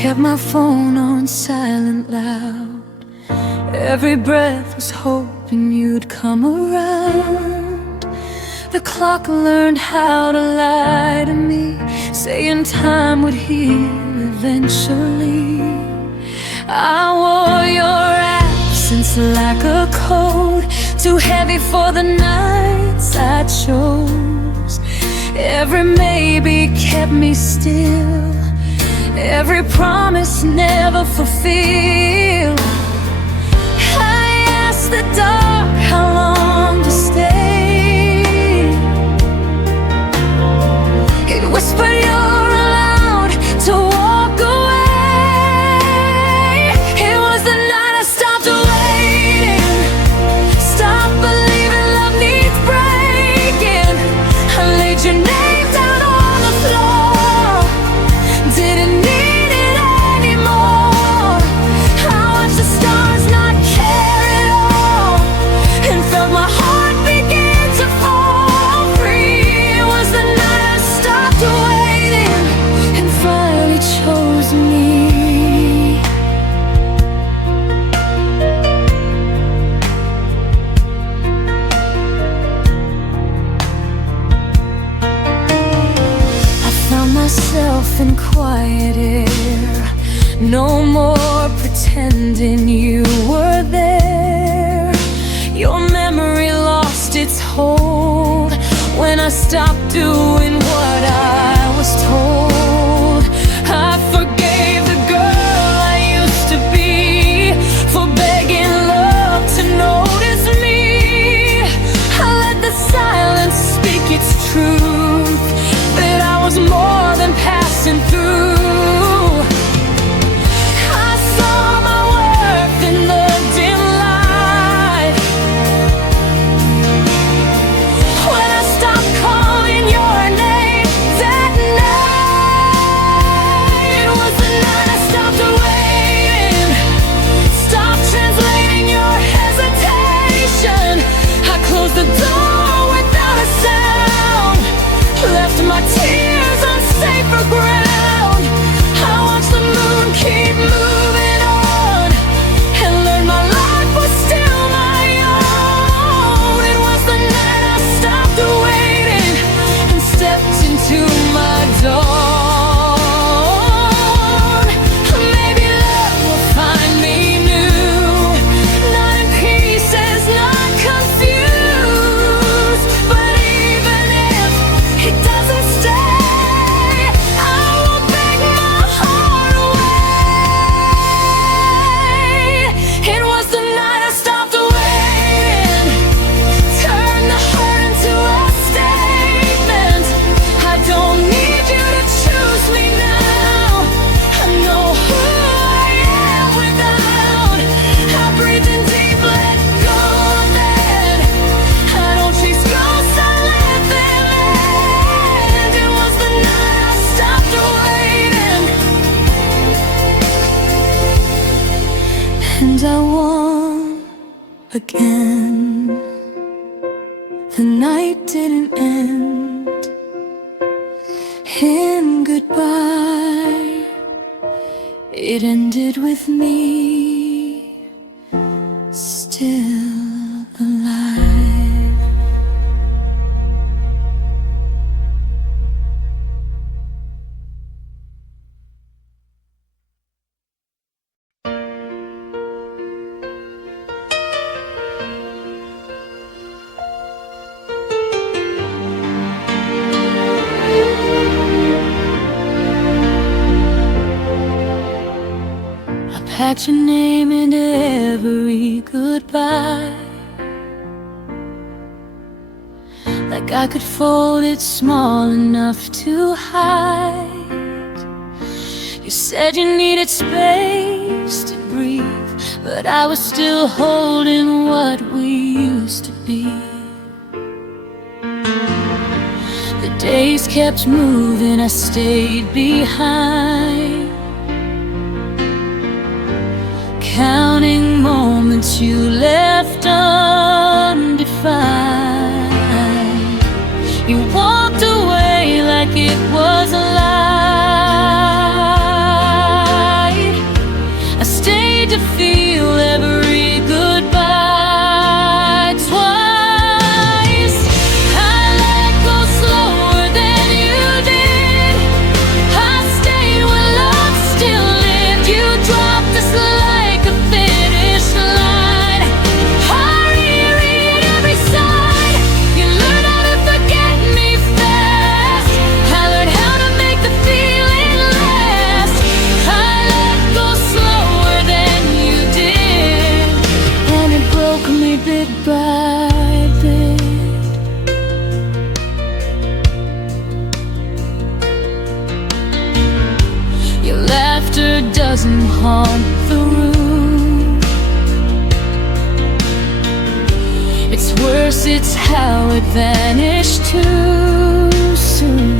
kept my phone on silent loud. Every breath was hoping you'd come around. The clock learned how to lie to me, saying time would heal eventually. I wore your absence like a coat, too heavy for the nights I chose. Every maybe kept me still, every promise never fulfilled. I asked the dark how long to stay. It whispered you're allowed to walk away. It was the night I stopped waiting, stopped believing love needs breaking. I laid your name down on the floor, didn't need it anymore. I watched the stars not care at all, and felt my heart begin to fall free. It was the night I stopped waiting and finally chose me. I found myself in quiet air, no more pretending you were there. Your memory lost its hold when I stopped doing what I was told. I forgave the girl I used to be for begging love to notice me. I let the silence speak its truth, that I was more than passing through. I saw my worth in the dim light when I stopped calling your name that night. It was the night I stopped waiting, stopped translating your hesitation. I closed the door without a sound, left my tears on safer ground. I watched the moon keep moving on, and learned my life was still my own. It was the night I stopped waiting and stepped into my dawn. Maybe love will find me new, not in pieces, not confused. But even if it doesn't stay, I won't beg my heart away. It was the night I stopped waiting, turned the hurt into a statement. I don't need you to choose me now, I know who I am without. I breathed in deep, let go of it. I don't chase ghosts, I let them end. It was the night I stopped waiting, and I won again. The night didn't end in goodbye, it ended with me still alive. I packed your name into every goodbye, like I could fold it small enough to hide. You said you needed space to breathe, but I was still holding what we used to be. The days kept moving, I stayed behind, counting moments you left undefined. You walked away like it was a lie. laughter doesn't haunt the room. It's worse, it's how it vanished too soon.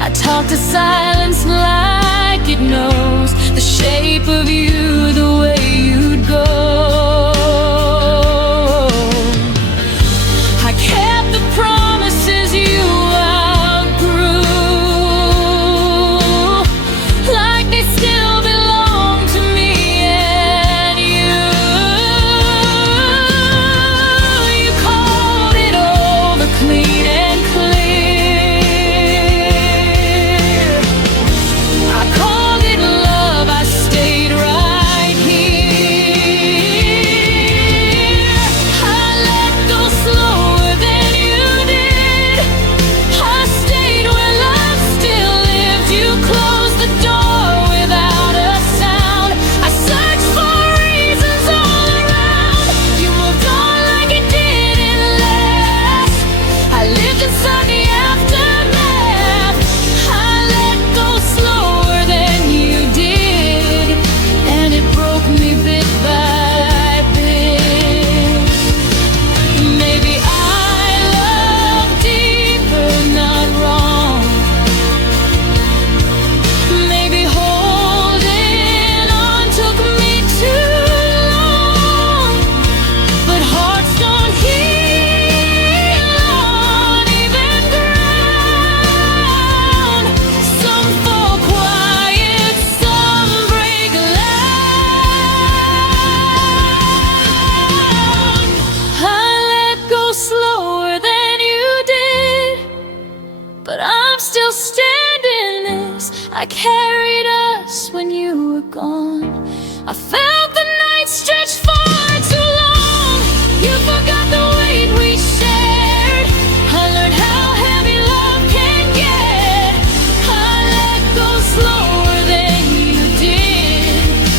I talk to silence like it knows the shape of you, the way you'd go. I kept the promises you outgrew, like they still belong to me and you. You called it over clean and clear. I called it love, I stayed right here. I let go slower than you did. I stayed where love still lived. You closed the door without a sound. I searched for reasons all around. You moved on like it didn't last. I lived inside the aftermath. I let go slower than you did, and it broke me bit by bit. Maybe I love deeper, not wrong. Maybe holding on took me too long. But hearts don't heal on even ground. Some fall quiet, some break loud. I let go slower than you did, but I'm still standing this. I carried us when you were gone. I felt the night stretch far too long. You forgot the weight we shared. I learned how heavy love can get. I let go slower than you did,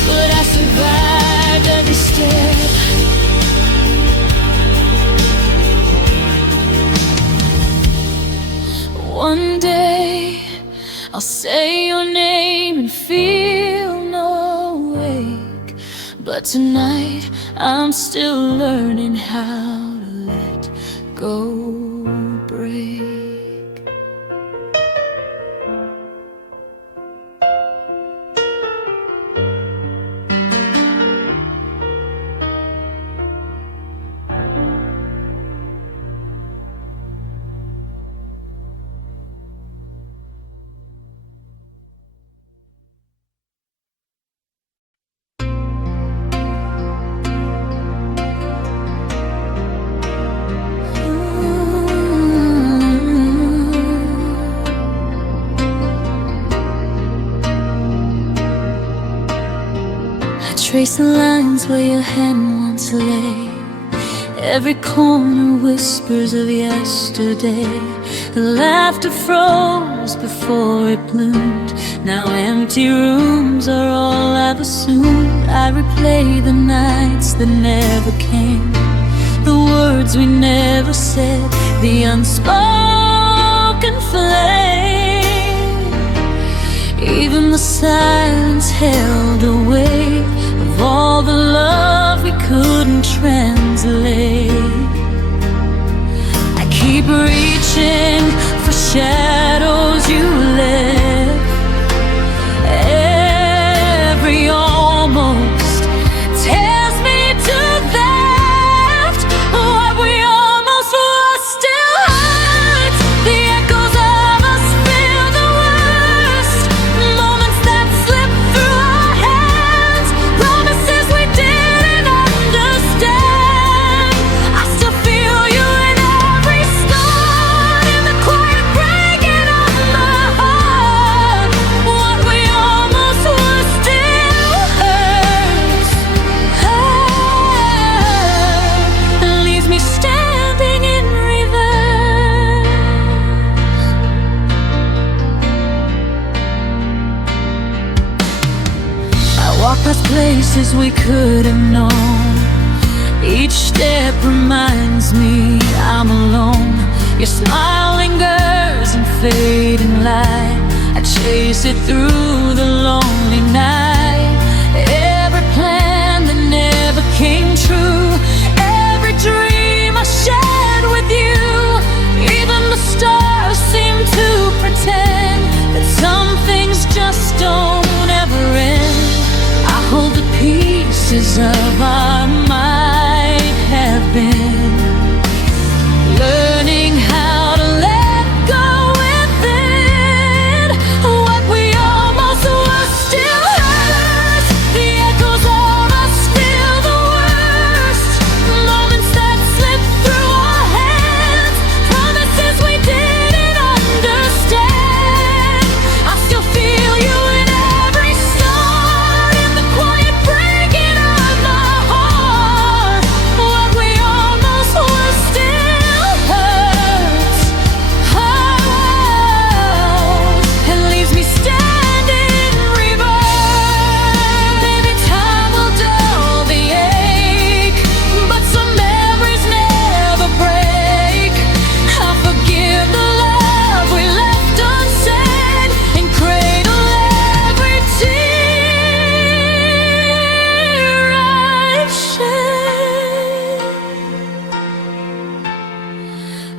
but I survived every step. One day I'll say your name and feel no ache, but tonight I'm still learning how to let go break. Trace the lines where your hand once lay. Every corner whispers of yesterday. The laughter froze before it bloomed. Now empty rooms are all I've assumed. I replay the nights that never came, the words we never said, the unspoken flame. Even the silence held a weight of all the love we couldn't translate. I keep reaching for shadows you left. Every almost tears me to that. What we almost was still hurts. The echoes of us feel the worst. Moments that slip through our hands, promises we didn't understand. I still feel you in every storm, in the quiet breaking of my heart. What we almost was still hurts. And leaves me standing in reverse. I walk past places we could have known. Each step reminds me I'm alone. Your smile lingers in fading light. I chase it through the lonely night. pieces of what might have been. Learning how to let go within. What we almost were still hurts. The echoes of us feel the worst. Moments that slip through our hands. Promises we didn't understand. I still feel you in every song. In the quiet breaking of my heart. What we almost were still hurts. Oh, it leaves me standing reborn. Maybe time will dull the ache, but some memories never break. I forgive the love we left unsaid and cradle every tear I've shed.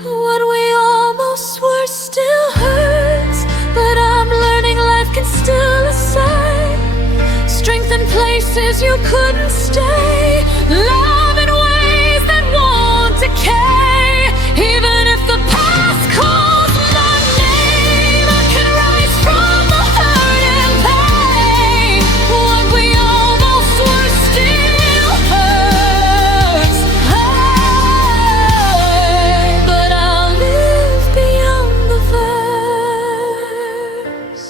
What we almost were still hurts, but I'm learning life can still assign strength in places you couldn't stay, love in ways that won't decay. Even if the past calls my name, I can rise from the hurt and pain. What we almost were still hurts. But I'll live beyond the verse.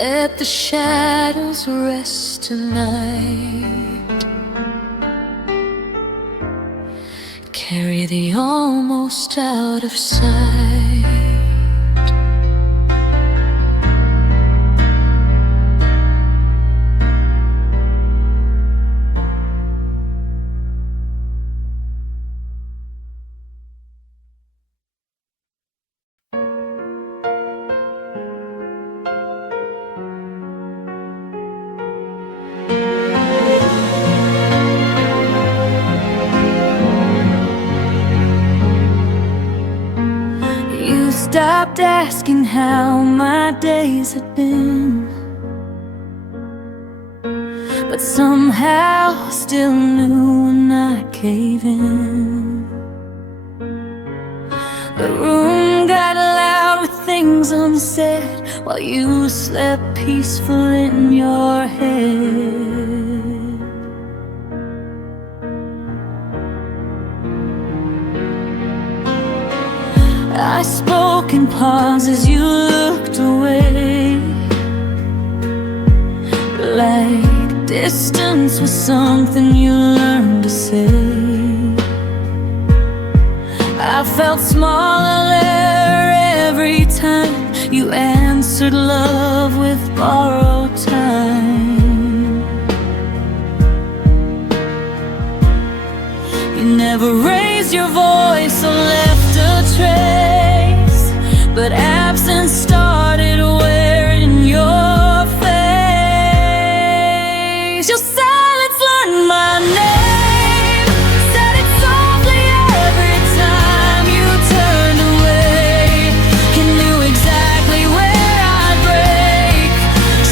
Let the shadows rest tonight. Carry the almost out of sight. You stopped asking how my days had been, but somehow still knew when I gave in. The room got loud with things unsaid while you slept peaceful in your head. I spoke in pauses, you looked away, like distance was something you learned to say. I felt smaller every time you answered love with borrowed time. You never raised your voice or left a trace, but absence started wearing your face. Your silence learned my name, said it softly every time you turned away. You knew exactly where I'd break,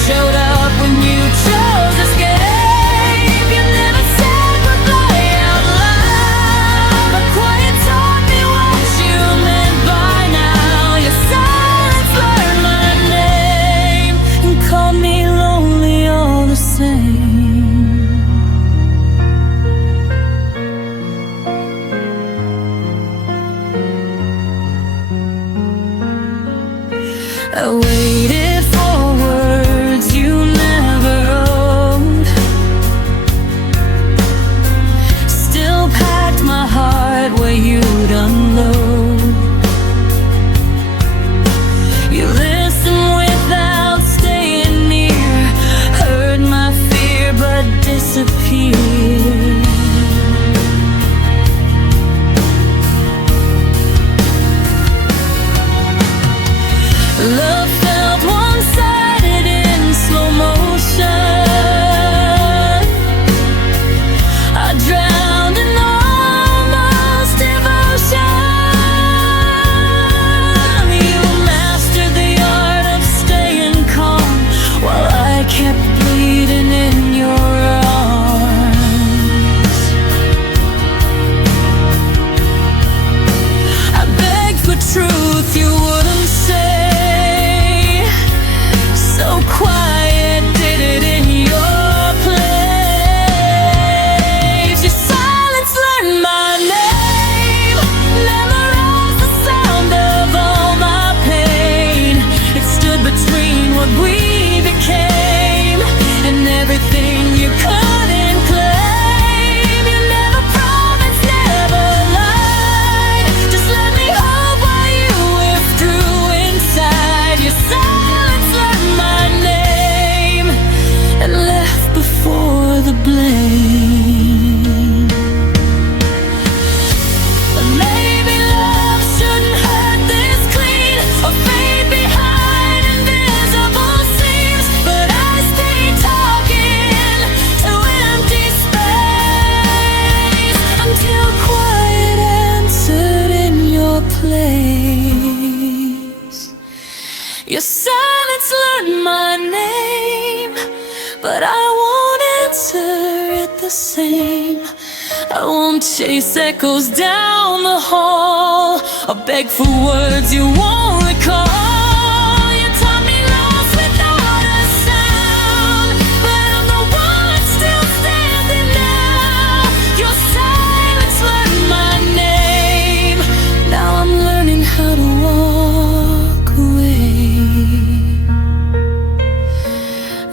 showed up when you chose escape. You never said goodbye out loud, but quiet taught me what you meant by now. Your silence learned my name. but I won't answer it the same. I won't chase echoes down the hall or beg for words you won't recall. You taught me lost without a sound, but I'm the one still standing now. Your silence learned my name. Now I'm learning how to walk away.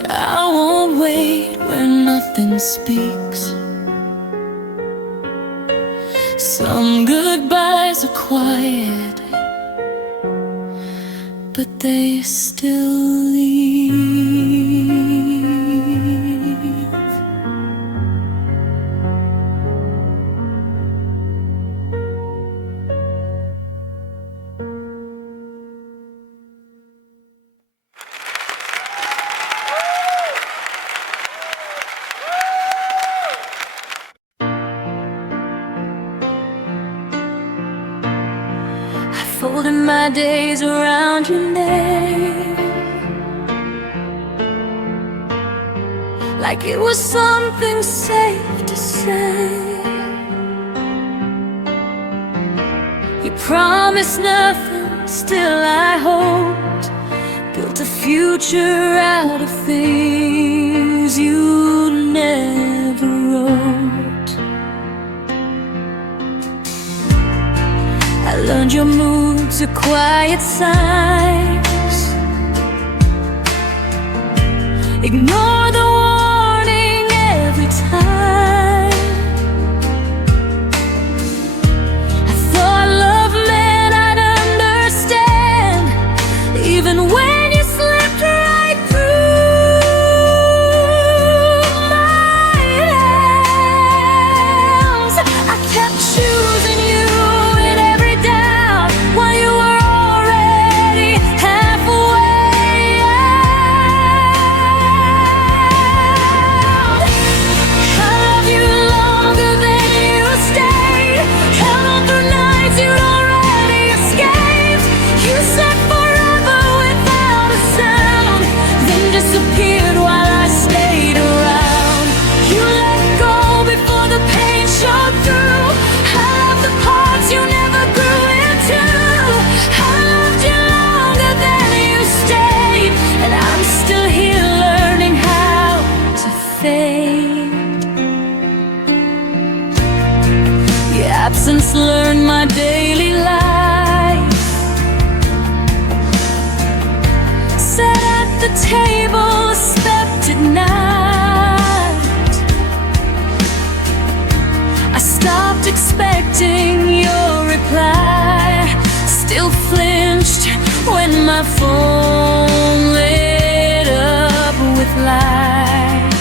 I won't wait where nothing speaks. Some goodbyes are quiet, but they still leave. Folding my days around your name, like it was something safe to say. You promised nothing, still I hoped. Built a future out of things you never wrote. I learned your moods are quiet signs. Ignore the warning every time. I thought love meant I'd understand, even when you slipped right through my hands. I kept choosing you while you were already halfway out. I love you longer than you stayed. Held on through nights you'd already escaped. You said forever without a sound, then disappeared while I stayed around. You let go before the pain showed through. I love the parts you never grew into. I loved you longer than you stayed, and I'm still here learning how to fade. Your absence learned my daily life. Sat at the table, expected night. I stopped expecting your reply. Still flinched when my phone lit up with light.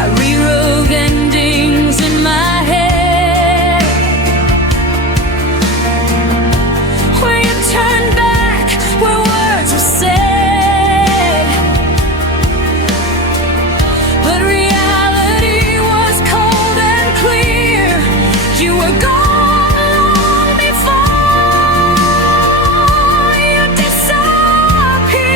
I rewrote endings in my head, where you turned back, where words were said. But reality was cold and clear. You were gone. Disappear.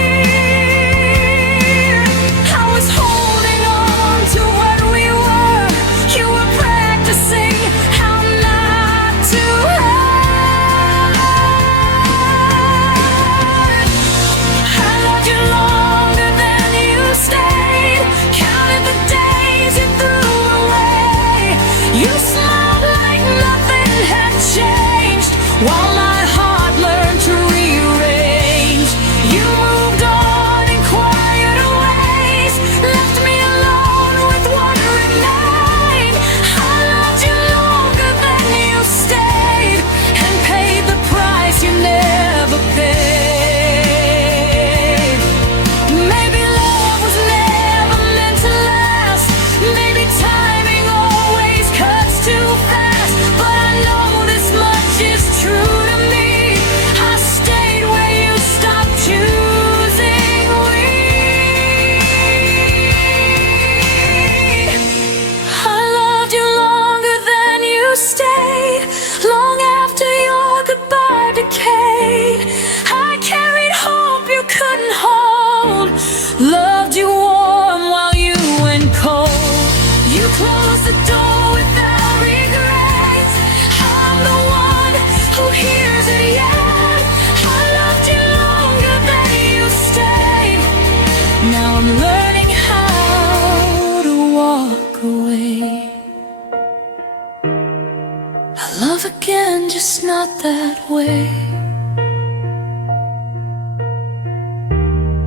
that way.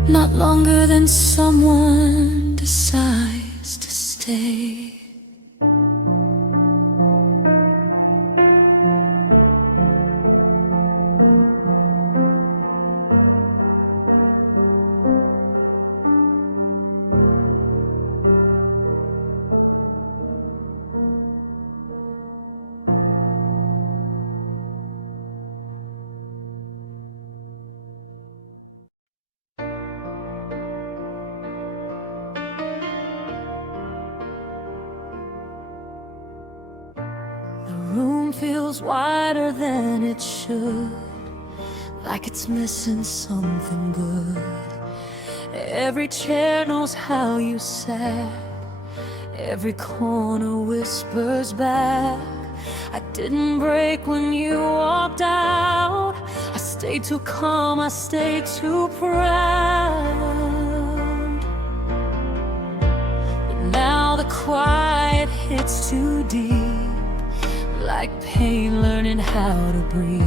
Not longer than someone decides to stay. The room feels wider than it should, like it's missing something good. Every chair knows how you sat, every corner whispers back. I didn't break when you walked out. I stayed too calm, I stayed too proud. But now the quiet hits too deep, like pain learning how to breathe.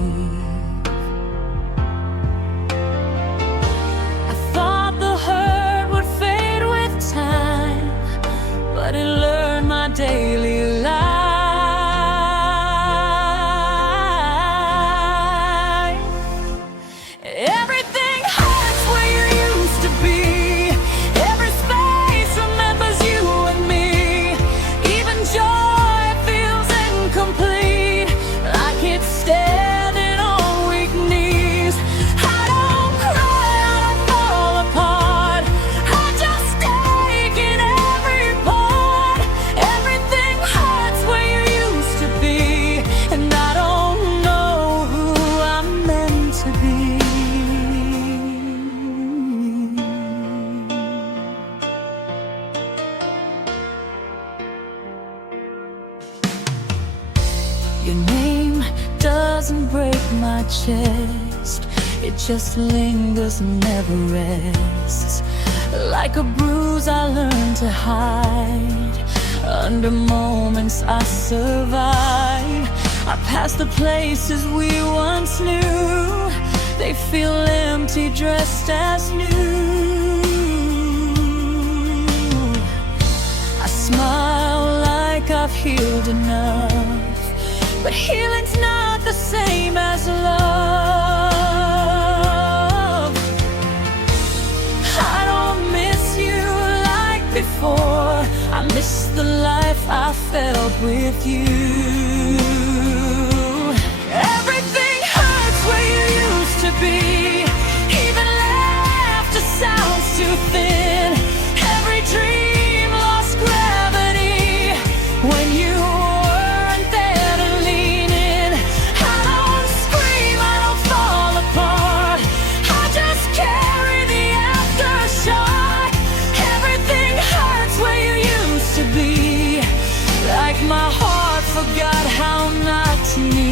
I thought the hurt would fade with time, but it learned my daily life. Everything hurts where you used to be. Every space remembers you and me. Even joy feels incomplete, like it's standing on weak knees. I don't cry, I don't fall apart, I just take in every part. Everything hurts where you used to be, and I don't know who I'm meant to be. Your name doesn't break my chest, it just lingers and never rests. Like a bruise I learned to hide, under moments I survive. I pass the places we once knew, they feel empty dressed as new. I smile like I've healed enough, but healing's not the same as love. I don't miss you like before, I miss the life I felt with you. Everything hurts where you used to be, even laughter sounds too thin. Every dream lost gravity when you weren't there to lean in. I don't scream, I don't fall apart, I just carry the aftershock. Everything hurts where you used to be, like my heart forgot how not to need.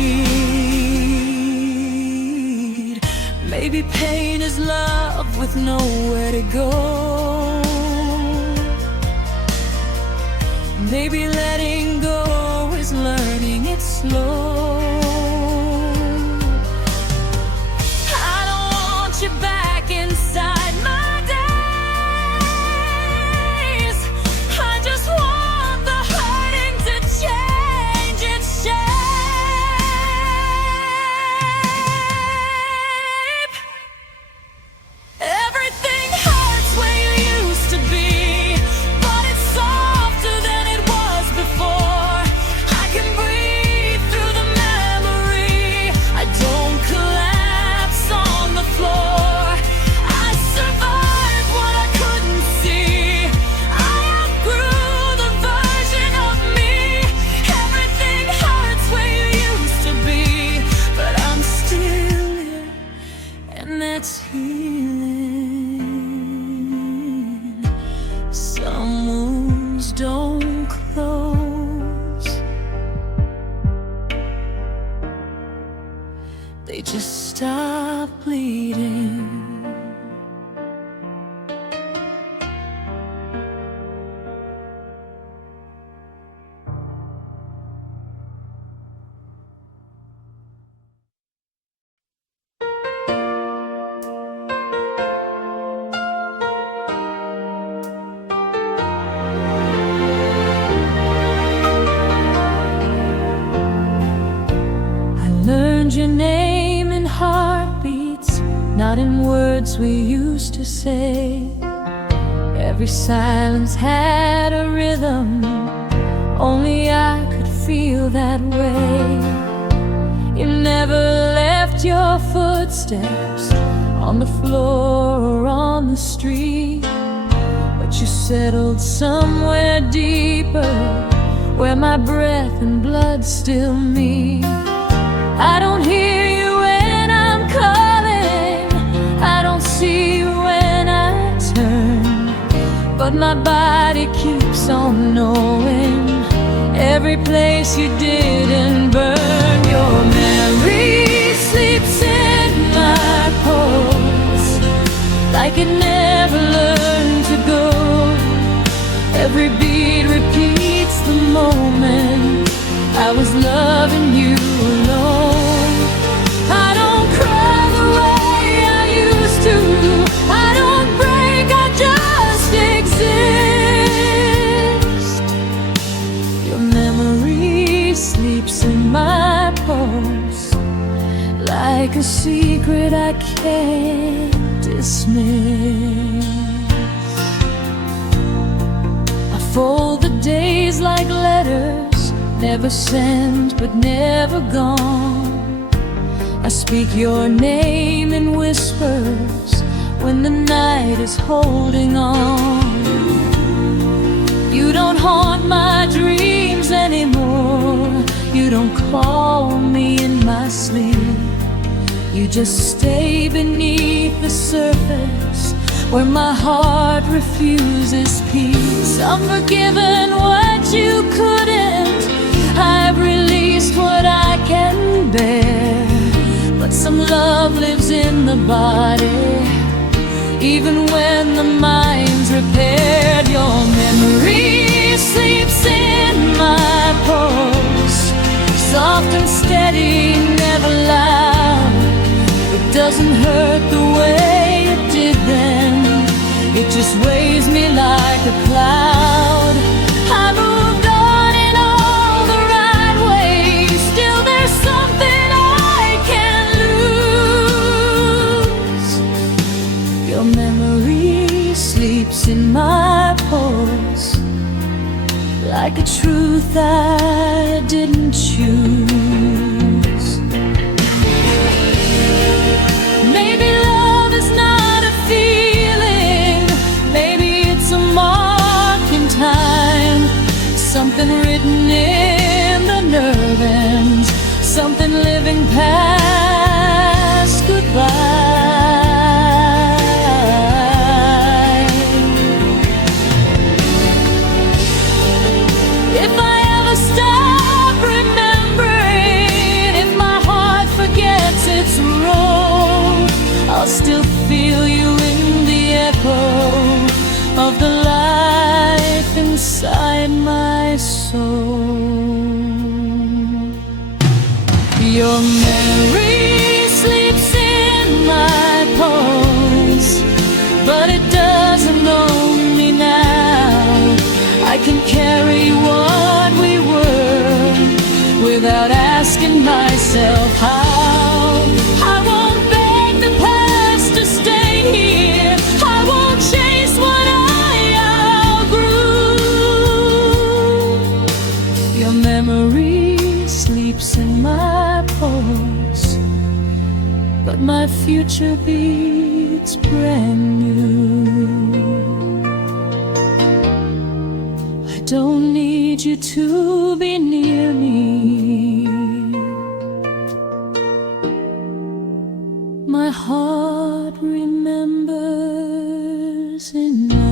Maybe pain is love with nowhere to go. Maybe letting go is learning it slow. I don't want you back inside my days, I just want the hurting to change its shape. Everything hurts where you used to be, but it's softer than it was before. I can breathe through the memory, I don't collapse on the floor. I not in words we used to say. Every silence had a rhythm, only I could feel that way. You never left your footsteps on the floor or on the street, but you settled somewhere deeper, where my breath and blood still meet. I don't hear you when I'm calling, I don't see you when I turn, but my body keeps on knowing every place you didn't burn. Your memory sleeps in my pulse, like it never learned to go. Every beat repeats the moment I was loving you alone. I don't cry the way I used to, I don't break, I just exist. Your memory sleeps in my pulse, like a secret I can't dismiss. I fold the days like letters, never sent but never gone. I speak your name in whispers when the night is holding on. You don't haunt my dreams anymore, you don't call me in my sleep. You just stay beneath the surface, where my heart refuses peace. I'm forgiven what you couldn't, I've released what I can bear, but some love lives in the body, even when the mind's repaired. Your memory sleeps in my pulse, soft and steady, never loud. It doesn't hurt the way it did then, it just weighs me like a cloud. I moved on in all the right ways, still there's something I can't lose. Your memory sleeps in my pulse, like a truth I didn't choose. Maybe love is not a feeling, maybe it's a mark in time, something written in the nerve ends, something living past goodbye. If I ever stop remembering, if my heart forgets its role, I'll still feel you in the echo of the life inside my soul. Your memory sleeps in my pulse, but it doesn't own me now. I can carry what we were without asking myself how. I won't beg the past to stay here, I won't chase what I outgrew. Your memory sleeps in my pulse, but my future beats brand new. I don't need you to be near me, my heart remembers enough.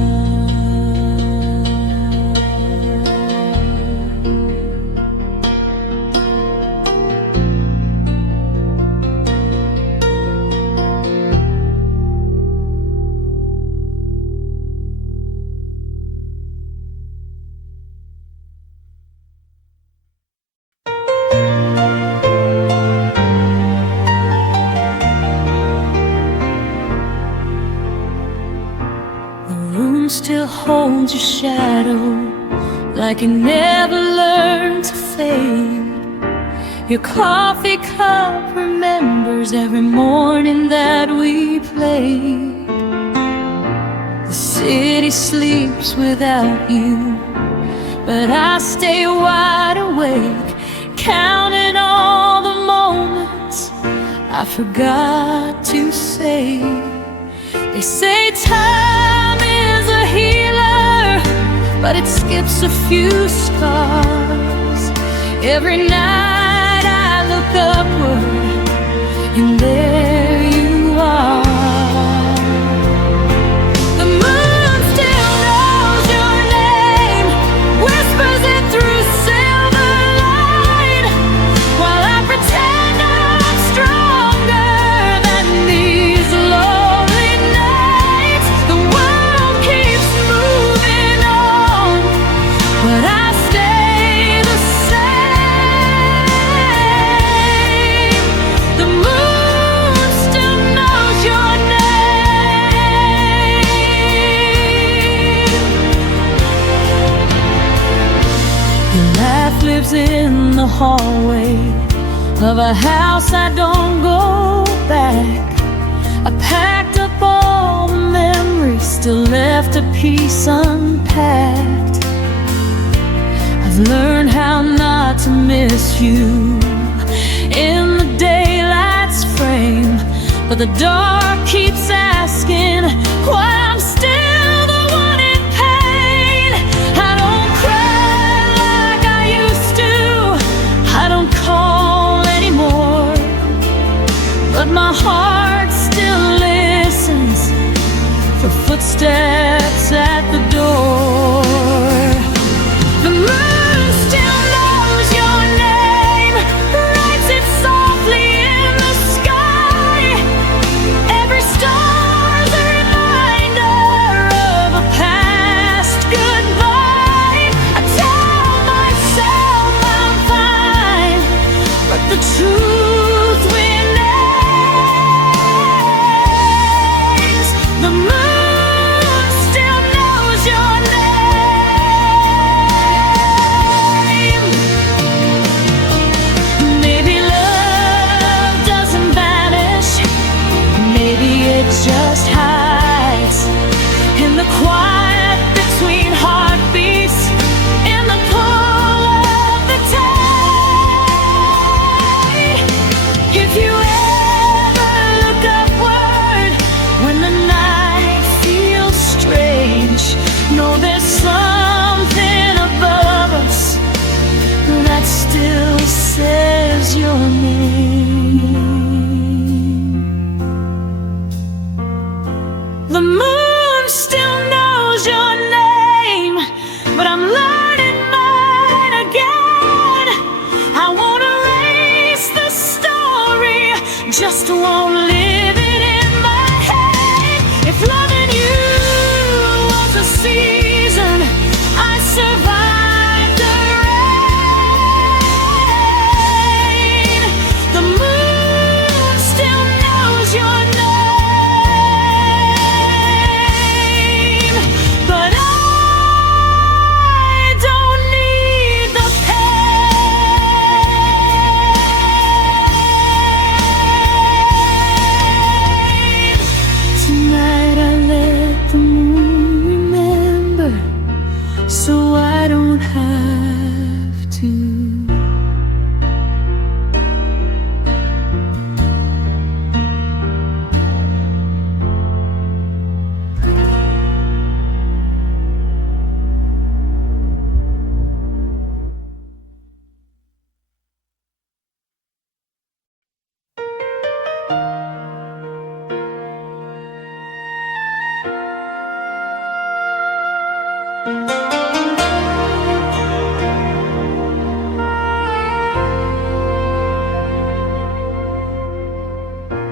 Still holds your shadow, like it never learned to fade. Your coffee cup remembers every morning that we played. The city sleeps without you, but I stay wide awake, counting all the moments I forgot to say. They say time is a healer, but it skips a few scars. Every night I look upward, and there you are. The moon still knows your name, whispers it through silver light, while I pretend I'm stronger than these lonely nights. The world keeps moving on, but I stay the same. The moon still knows your name. Your laugh lives in the hallway of a house I don't go back. I packed up all the memories, still left a piece unpacked. I've learned how not to miss you in the daylight's frame, but the dark keeps asking why I'm still the one in pain. I don't cry like I used to, I don't call anymore, but my heart still listens for footsteps at the door. The moon still knows your name, writes it softly in the sky. Every star's a reminder of a past goodbye. I tell myself I'm fine, but the truth remains. The moon still knows your name. Maybe love doesn't vanish, maybe it just hides in the quiet between heartbeats, in the pull of the tide. If you ever look upward when the night feels strange, know there's something above us that still says your name. The moon still knows your name, but I'm learning mine again. I won't erase the story, just won't live it in my head. If loving you was a season, I survived the rain. The moon still knows your name, but I don't need the pain. Tonight I let the moon remember, so I don't have to.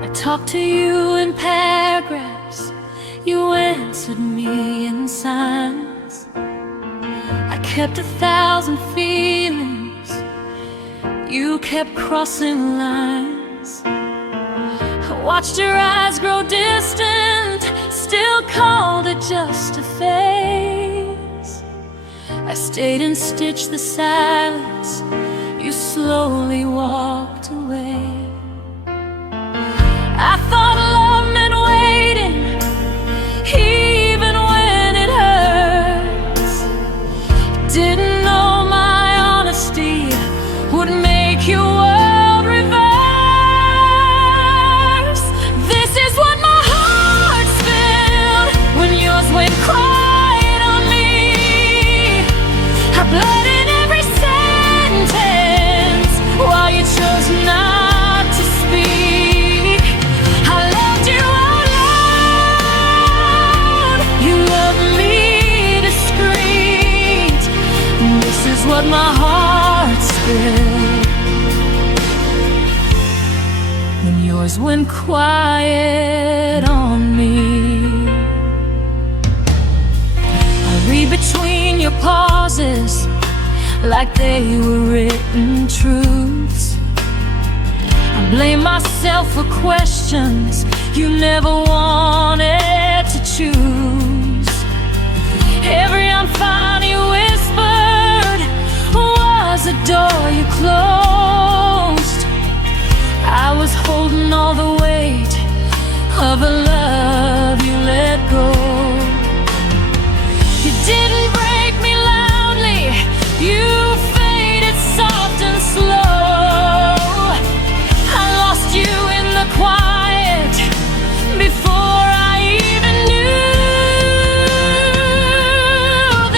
I talked to you in paragraphs, you answered me in signs. I kept 1,000 feelings, you kept crossing lines. I watched your eyes grow distant, still called it just a phase. I stayed and stitched the silence you slowly slowly walked away. I thought love meant waiting, even when it hurts. Didn't know my honesty would make your world reverse. This is what my heart felt when yours went quiet on me. I bled in every sentence while you chose not to speak. I loved you out loud, you loved me discreet. This is what my heart spilled when yours went quiet on me. I read between your pauses like they were written truths. I blame myself for questions you never wanted to choose. Every unfound you whispered was a door you closed. I was holding all the weight of a love you let go. You didn't break me loudly, you faded soft and slow. I lost you in the quiet before I even knew.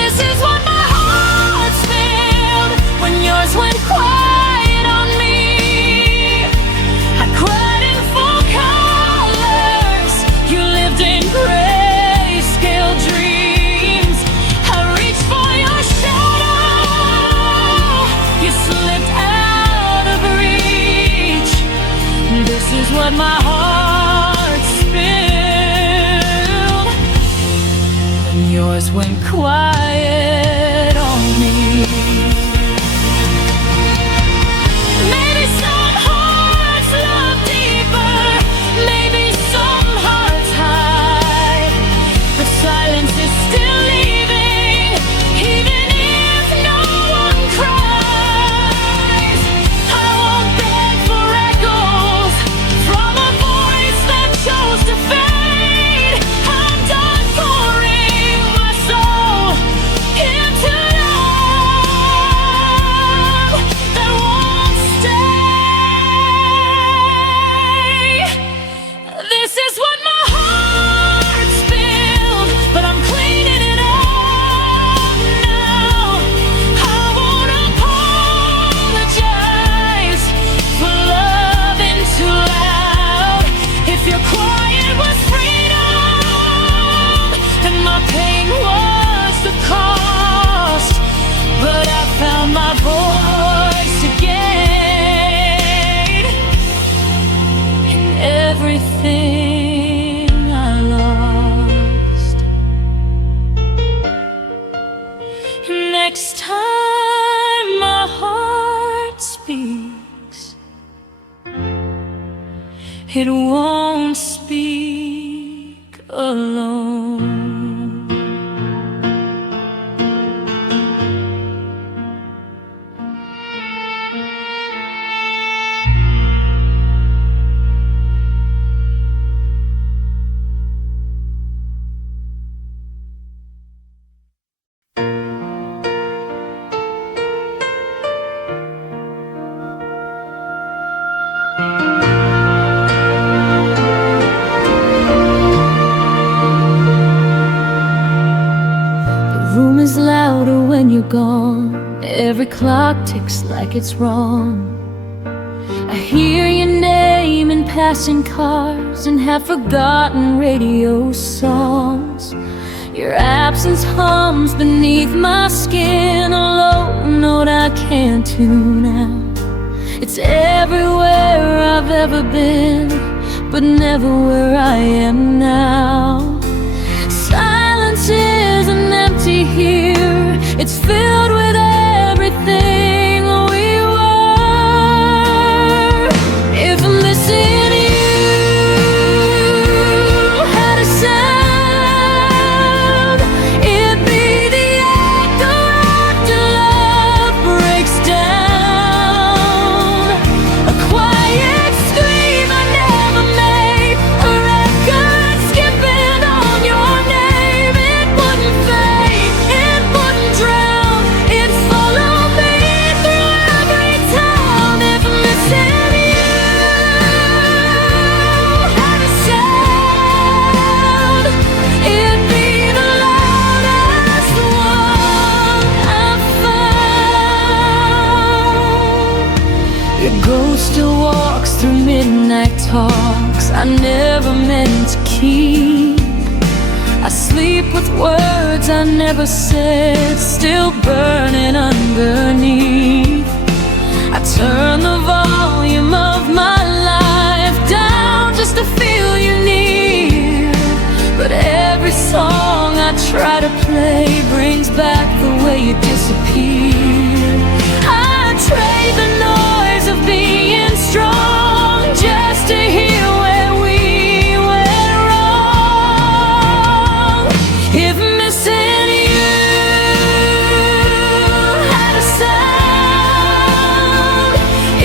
This is what my heart felt when yours went quiet on me. I cried in full colors, you lived in grayscale dreams. I reached for your shadow, you slipped out of reach. This is what my heart spilled when yours went quiet on me. Maybe some hearts love deeper, maybe some hearts hide, but silence is still leaving, even if no one cries. I won't beg for echoes from a voice that chose to fade. I'm done pouring my soul into love that won't stay. This is what my heart spilled, but I'm cleaning it up now. I won't apologize for loving too loud. If your quiet was freedom and my pain was the cost, but I found my voice again in everything I lost. Next time my heart speaks, it won't speak alone. The room is louder when you're gone. Every clock ticks like it's wrong. I hear your name in passing cars and have forgotten radio songs. Your absence hums beneath my skin, a low note I can't tune out. It's everywhere I've ever been, but never where I am now. Silence isn't empty here, it's filled with everything we were. If missing you had a sound, it'd be the echo after love breaks down. midnight talks I never meant to keep. I sleep with words I never said, still burning underneath. I turn the volume of my life down just to feel you near. But every song I try to play brings back the way you disappear. I trade the noise of being strong just to hear where we went wrong. If missing you had a sound,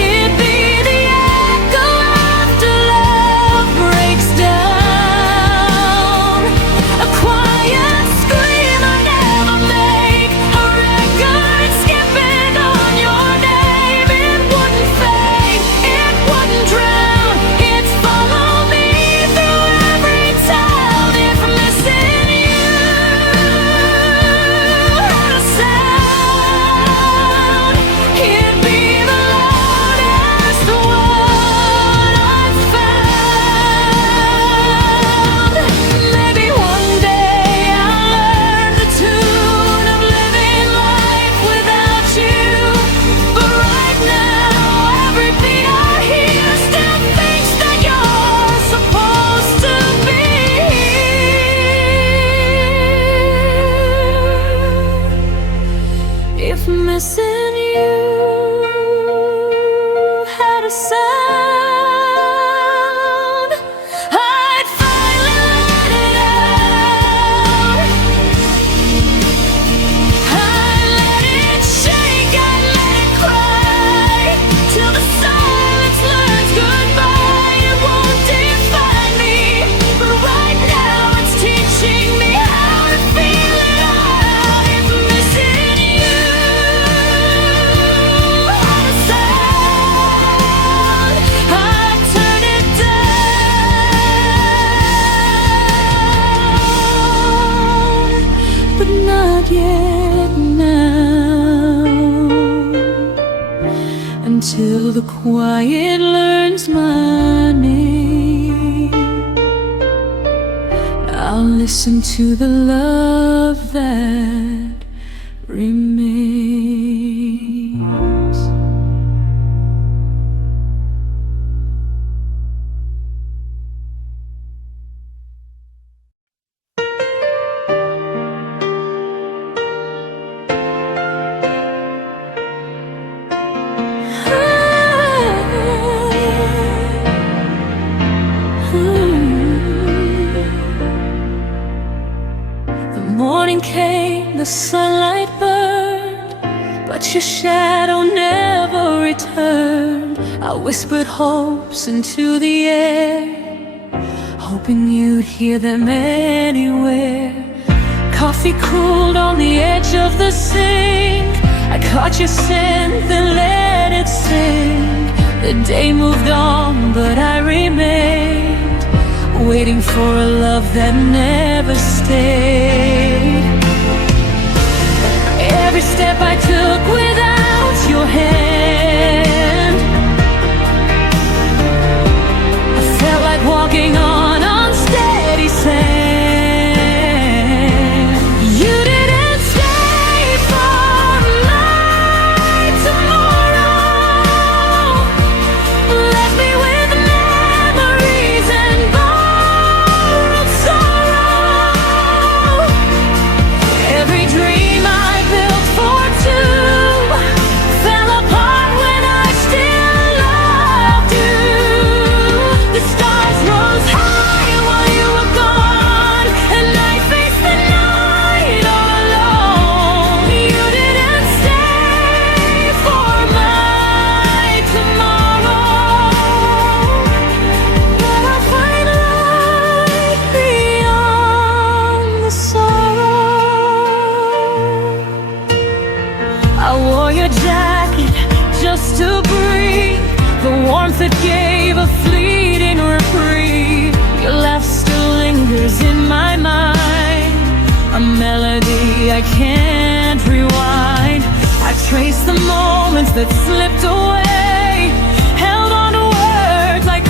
it'd be the echo after love breaks down. A quiet scream I never make, a record skipping on your name. It wouldn't fade, it wouldn't drown, it'd follow me through every town. If missing you had a sound, it'd be the loudest one I've found. Maybe one day I'll learn the tune of living life without you. But right now, every beat I hear still thinks that you're supposed to be here. If missing you had a sound, I'd finally let it out. I'd let it shake, I'd let it cry, till the silence learns goodbye. It won't define me, but right now it's teaching me how to feel it out. If missing you had a sound, I'd turn it down, but not yet now, until the quiet learns my name. I'll listen to the love that remains. The morning came, the sunlight burned, but your shadow never returned. I whispered hopes into the air, hoping you'd hear them anywhere. Coffee cooled on the edge of the sink, I caught your scent, then let it sink. The day moved on, but I remained, waiting for a love that never stayed. Every step I took without your hand, I felt like walking on unsteady sand. You didn't stay for my tomorrow, left me with memories and borrowed sorrow. Every dream I built for two fell apart when I still loved you. The stars rose high while you were gone, and I faced the night all alone. You didn't stay for my tomorrow, but I find light beyond the sorrow. I wore your jacket just to breathe, the warmth it gave a fleeting reprieve. Your laugh still lingers in my mind, a melody I can't rewind. I trace the moments that slipped away, held on to words like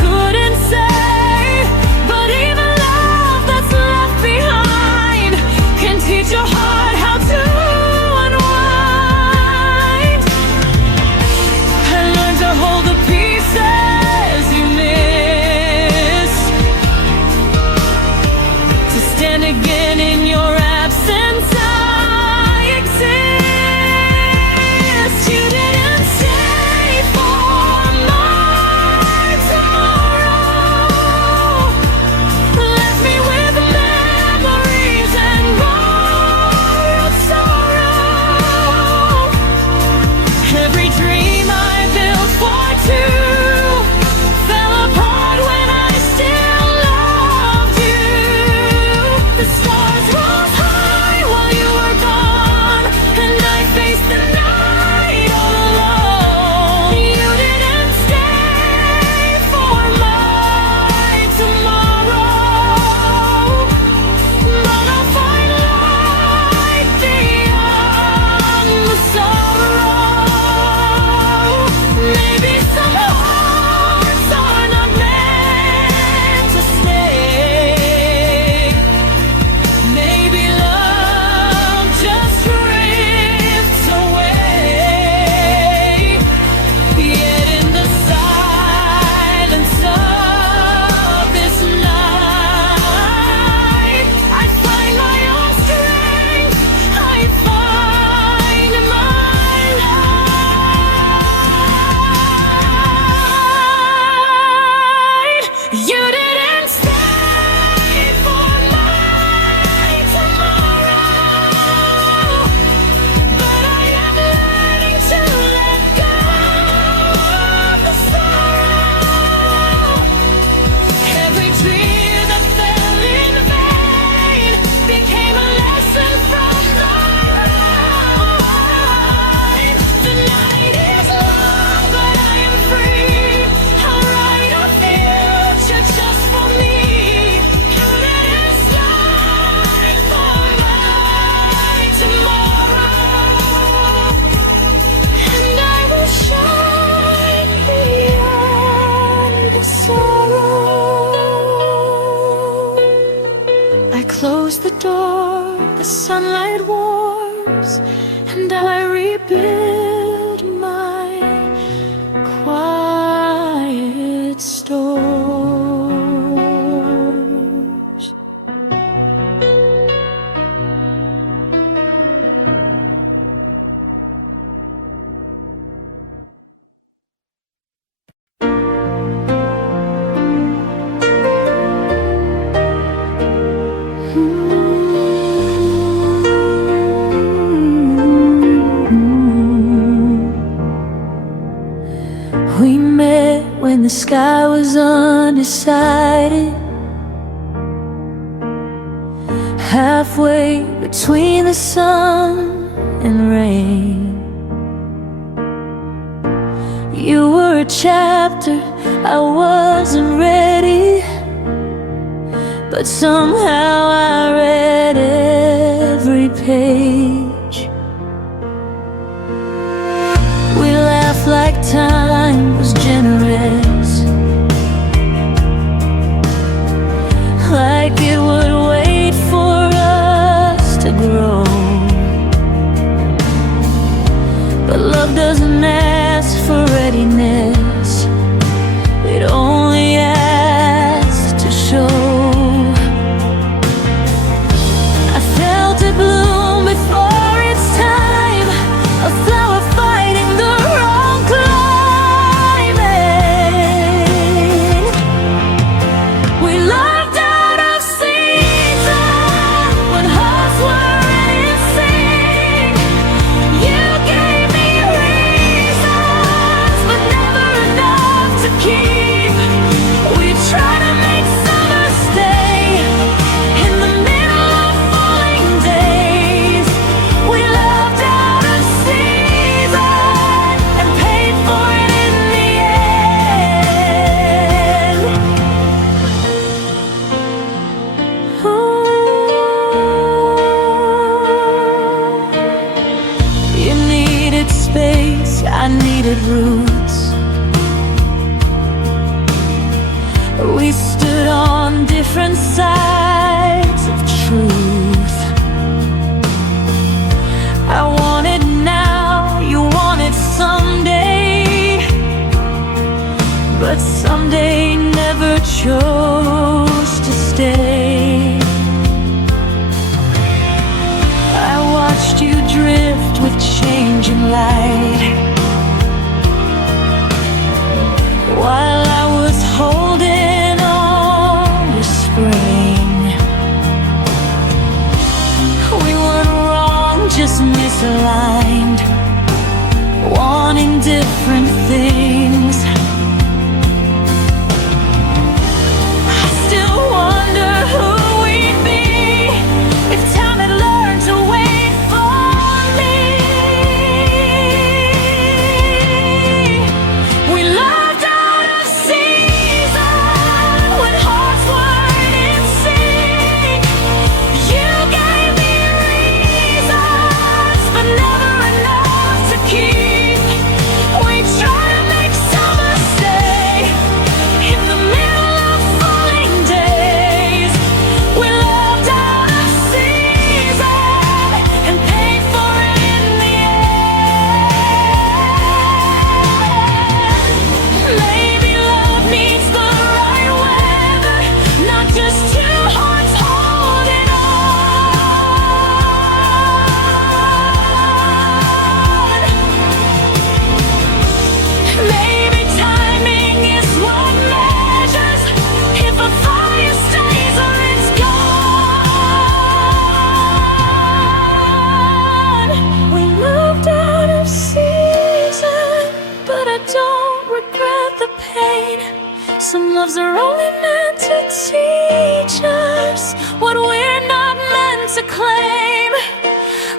close the door, the sunlight warms, and I rebuild my quiet stores. We met when the sky was undecided, halfway between the sun and rain. You were a chapter I wasn't ready, but somehow I read every page. We laughed like time was generous, like it would wait for us to grow. But love doesn't ask for readiness, it only asks to show. I felt it bloom before its time, a flower fighting the wrong climate. We loved out of season when hearts were in sync. You gave me reasons, but never enough to keep. We tried to make summer stay in the middle of falling days. We loved out of season and paid for it in the end. You needed space, I needed roots. We stood on different sides of truth. I wanted now, you wanted someday, but someday never chose to stay. I watched you drift with changing light, while I was holding on to spring. We weren't wrong, just misaligned, wanting different things. I still wonder who we'd be if time had learned to wait for me. We loved out of season when hearts weren't in sync. You gave me reasons, but never enough to keep. We tried to make summer stay in the middle of falling days. We loved out of season and paid for it in the end. Maybe love needs the right weather, not just two hearts holding on. Maybe timing is what measures if a fire stays or it's gone. We moved out of season, but I don't regret the pain. Some loves are only meant to teach us what we're not meant to claim.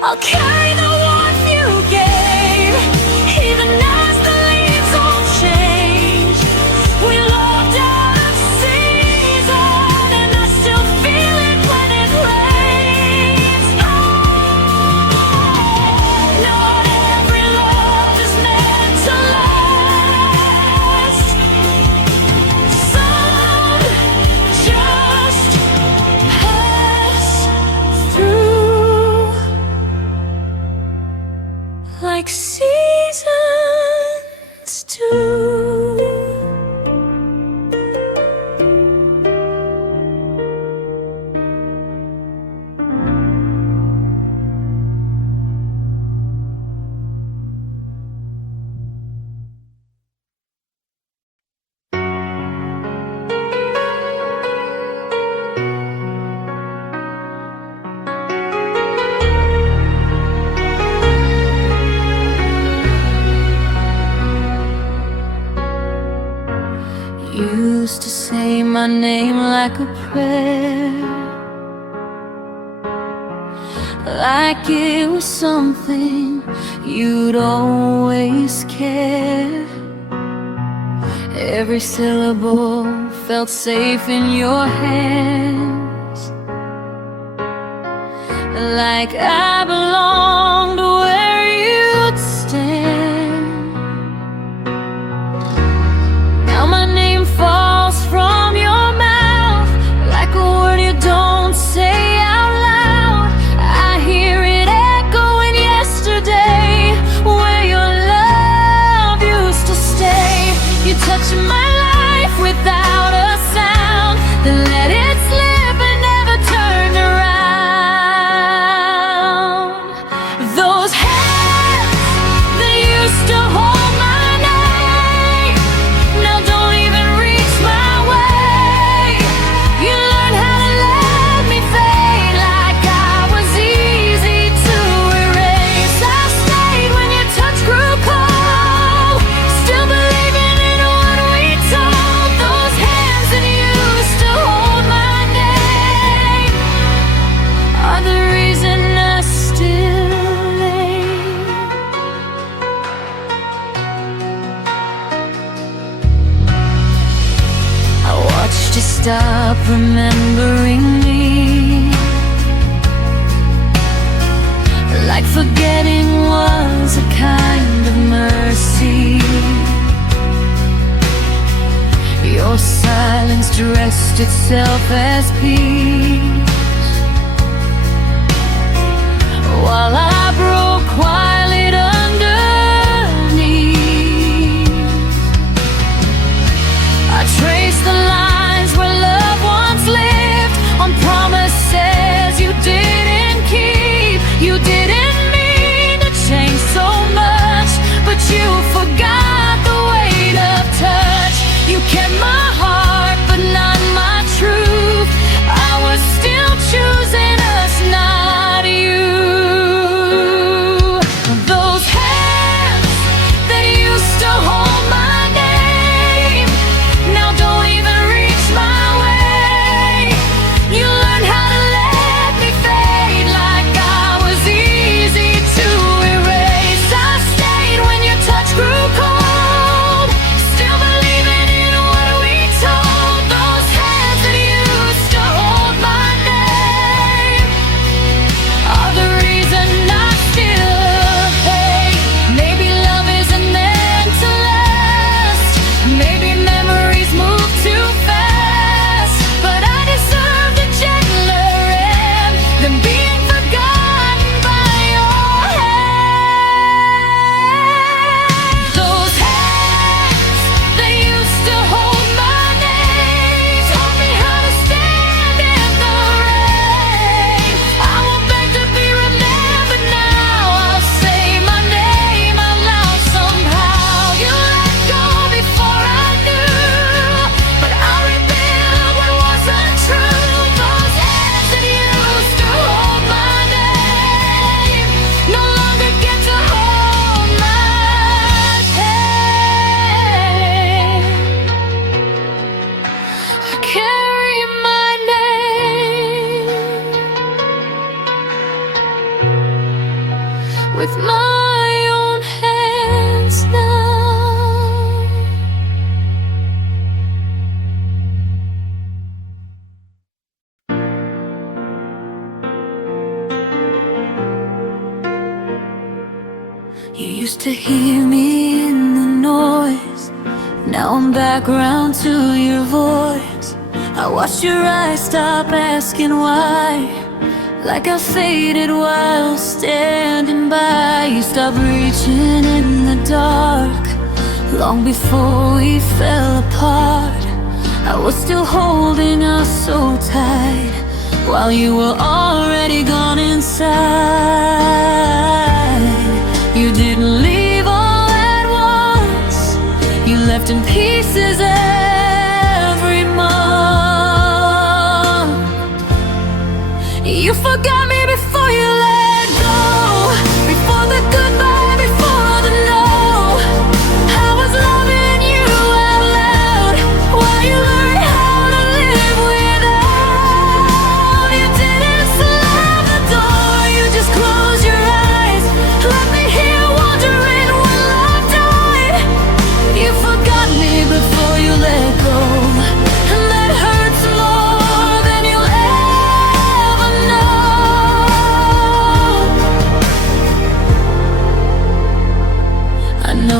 I'll carry the warmth you gave, even as the leaves all change. We loved out of season, and I still feel it when it rains. Not every love is meant to last. Some just pass name like a prayer, like it was something you'd always care. Every syllable felt safe in your hands, like I belonged where you'd stand. Now my name falls from your mouth like a word you don't say out loud. I hear it echoing yesterday, where your love used to stay. You touched my life without a sound, then let it slip and never turned around. Those hands that used to hold my name now don't even reach my way. You learned how to let me fade like I was easy to erase. I stayed when your touch grew cold, still believing in what we told. Those hands that used to hold my name are the reason I still lay. I watched you stop remembering me, like forgetting was a kind of mercy. Your silence dressed itself as peace, while I broke quiet underneath. I traced the lines where love once lived, on promises you didn't keep. You didn't mean to change so much, but you forgot the weight of touch. You kept my heart, but not my truth. I was still choosing us, not you. Those hands that used to hold my name now don't even reach my way. You learned how to let me fade like I was easy to erase. I stayed when your touch grew cold, still believing in what we told. Those hands that used to hold my name are the reason I still hate. Maybe love isn't meant to last, maybe memories move too fast, but I deserve a gentler end than being forgotten by your hand. Those hands that used to hold my name taught me how to stand in the rain. I won't beg to be remembered now, I'll say my name out loud somehow. You let go before I knew, but I rebuild what wasn't true. Those hands that used to hold my name no longer get to hold my pain. I carry my name with my own hands now. You used to hear me in the noise, now I'm back round to your voice. I watched your eyes stop asking why, like I faded while standing by. You stopped reaching in the dark, long before we fell apart. I was still holding us so tight, while you were already gone inside. You didn't leave all at once, you left in pieces every month. You forgot me before you let go, before the goodbye, before the no. I was loving you out loud while you learned how to live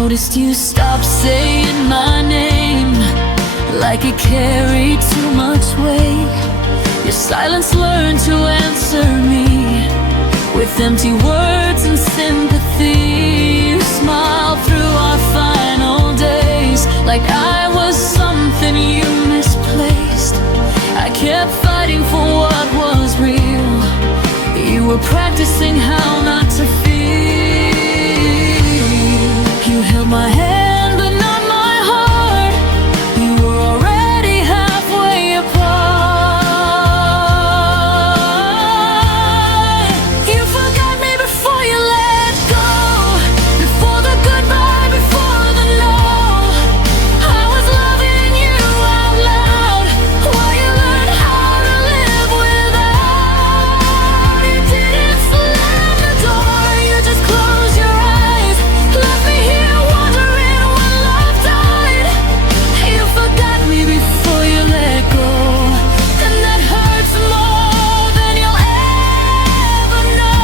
noticed you stopped saying my name, like it carried too much weight. Your silence learned to answer me with empty words and sympathy. You smiled through our final days like I was something you misplaced. I kept fighting for what was real. You were practicing how not to feel. You held my hand but not my heart. We were already halfway apart. You forgot me before you let go, before the goodbye, before the no. I was loving you out loud while you learned how to live without. You didn't slam the door, you just closed your eyes, left me here wondering when love died. You forgot me before you let go, and that hurts more than you'll ever know.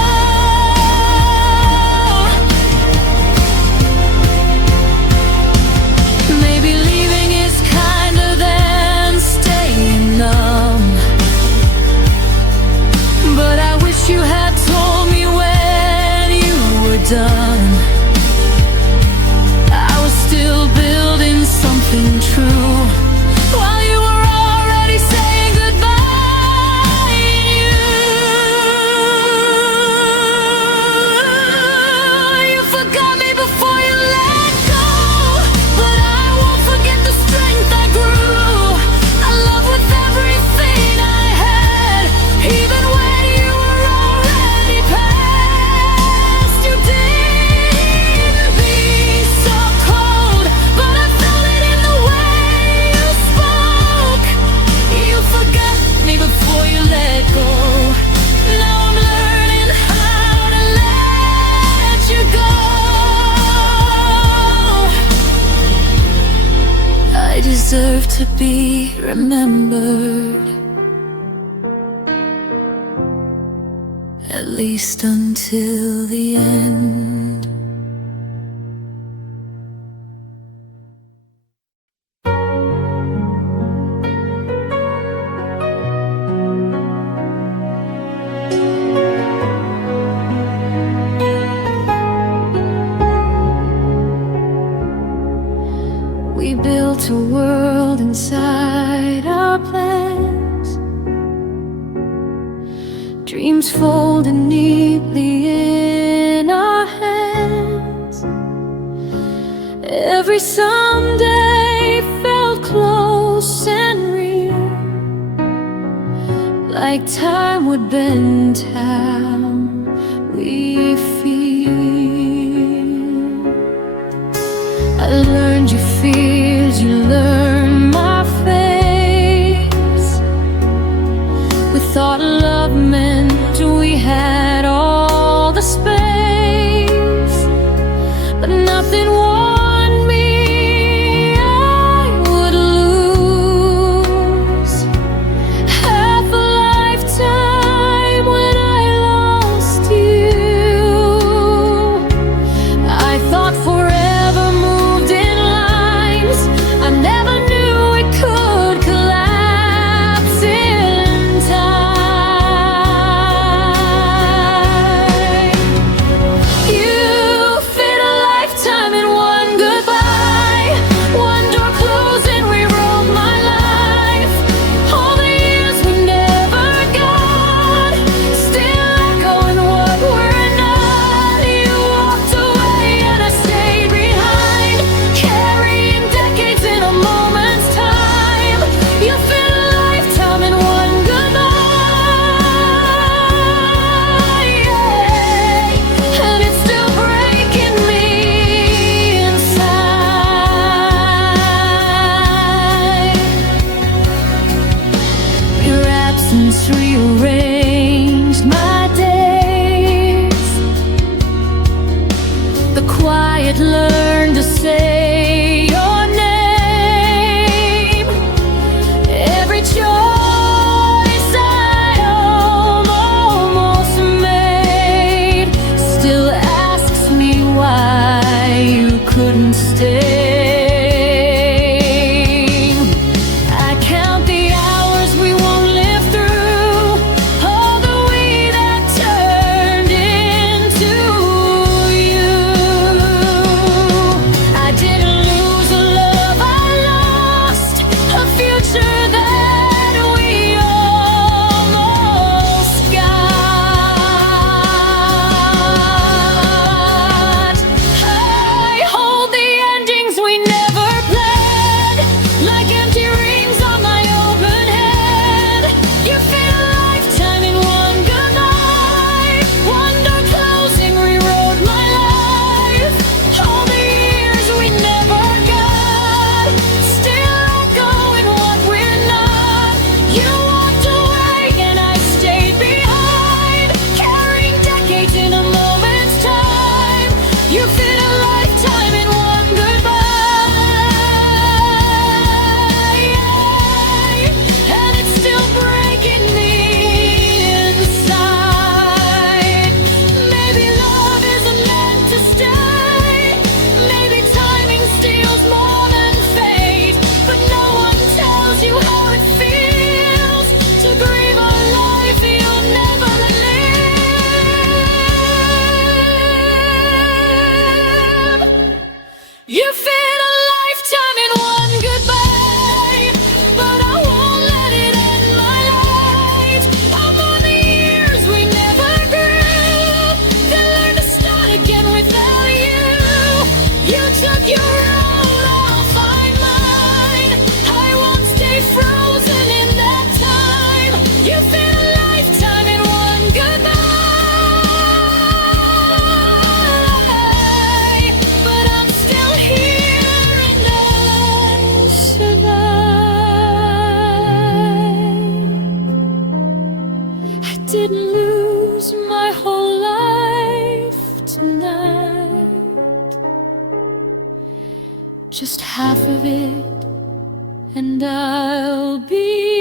Maybe leaving is kinder than staying numb, but I wish you had told me when you were done. I was still building something true while you were already saying goodbye. You forgot me before you let go, but I won't forget the strength I grew. I love with everything I had, even when you were already past. You didn't be so cold, but I felt it in the way you spoke. You forgot me before you let go. Now I'm learning how to let you go. I deserve to be remembered, at least until the end. We built a world inside our plans, dreams folded neatly in our hands. Every someday felt close and real, like time would bend how we feel. I learned your fears, you learned my face. We thought love meant we had all the space, but nothing warned me I would lose half a lifetime when I just half of it, and I'll be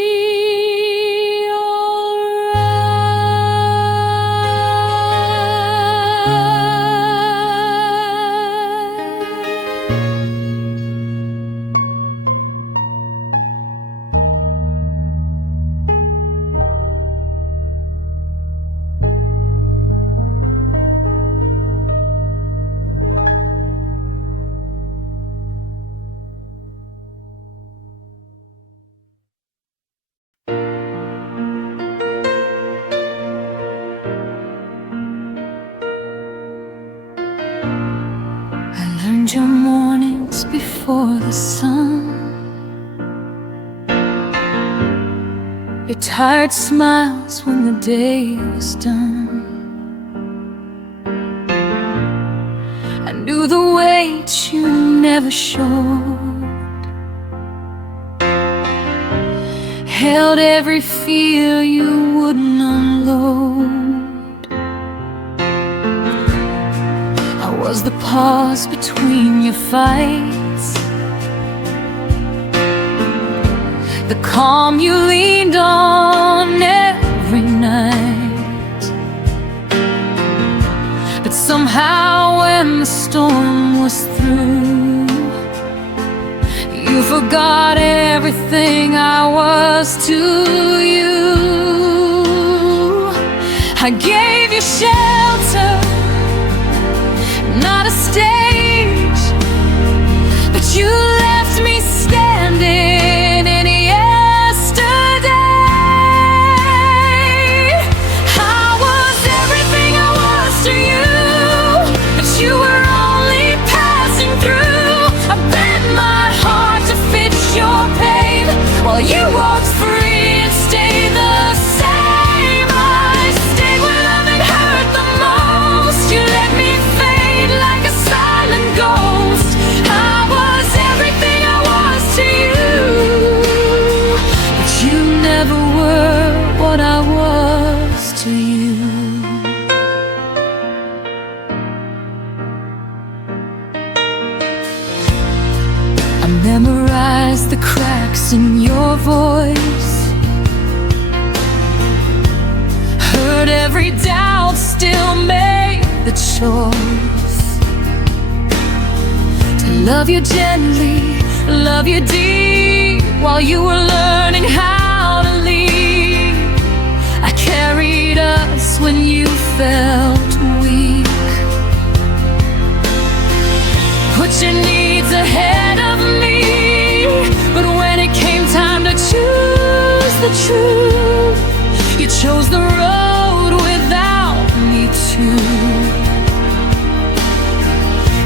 your mornings before the sun, your tired smiles when the day was done. I knew the weight you never showed, held every fear you wouldn't unload. Was the pause between your fights, the calm you leaned on every night. But somehow when the storm was through, you forgot everything I was to you. I gave you shelter, not a stage, but you left me standing in yesterday. I was everything I was to you, but you were only passing through. I bent my heart to fit your pain, while you walked free and stayed the same. I stayed when loving hurt the most. You let me like a silent ghost. I was everything I was to you, but you never were what I was to you. I memorized the cracks in your voice, heard every doubt, still made the choice to love you gently, love you deep, while you were learning how to lead. I carried us when you felt weak, put your needs ahead of me. But when it came time to choose the truth, you chose the road without me too.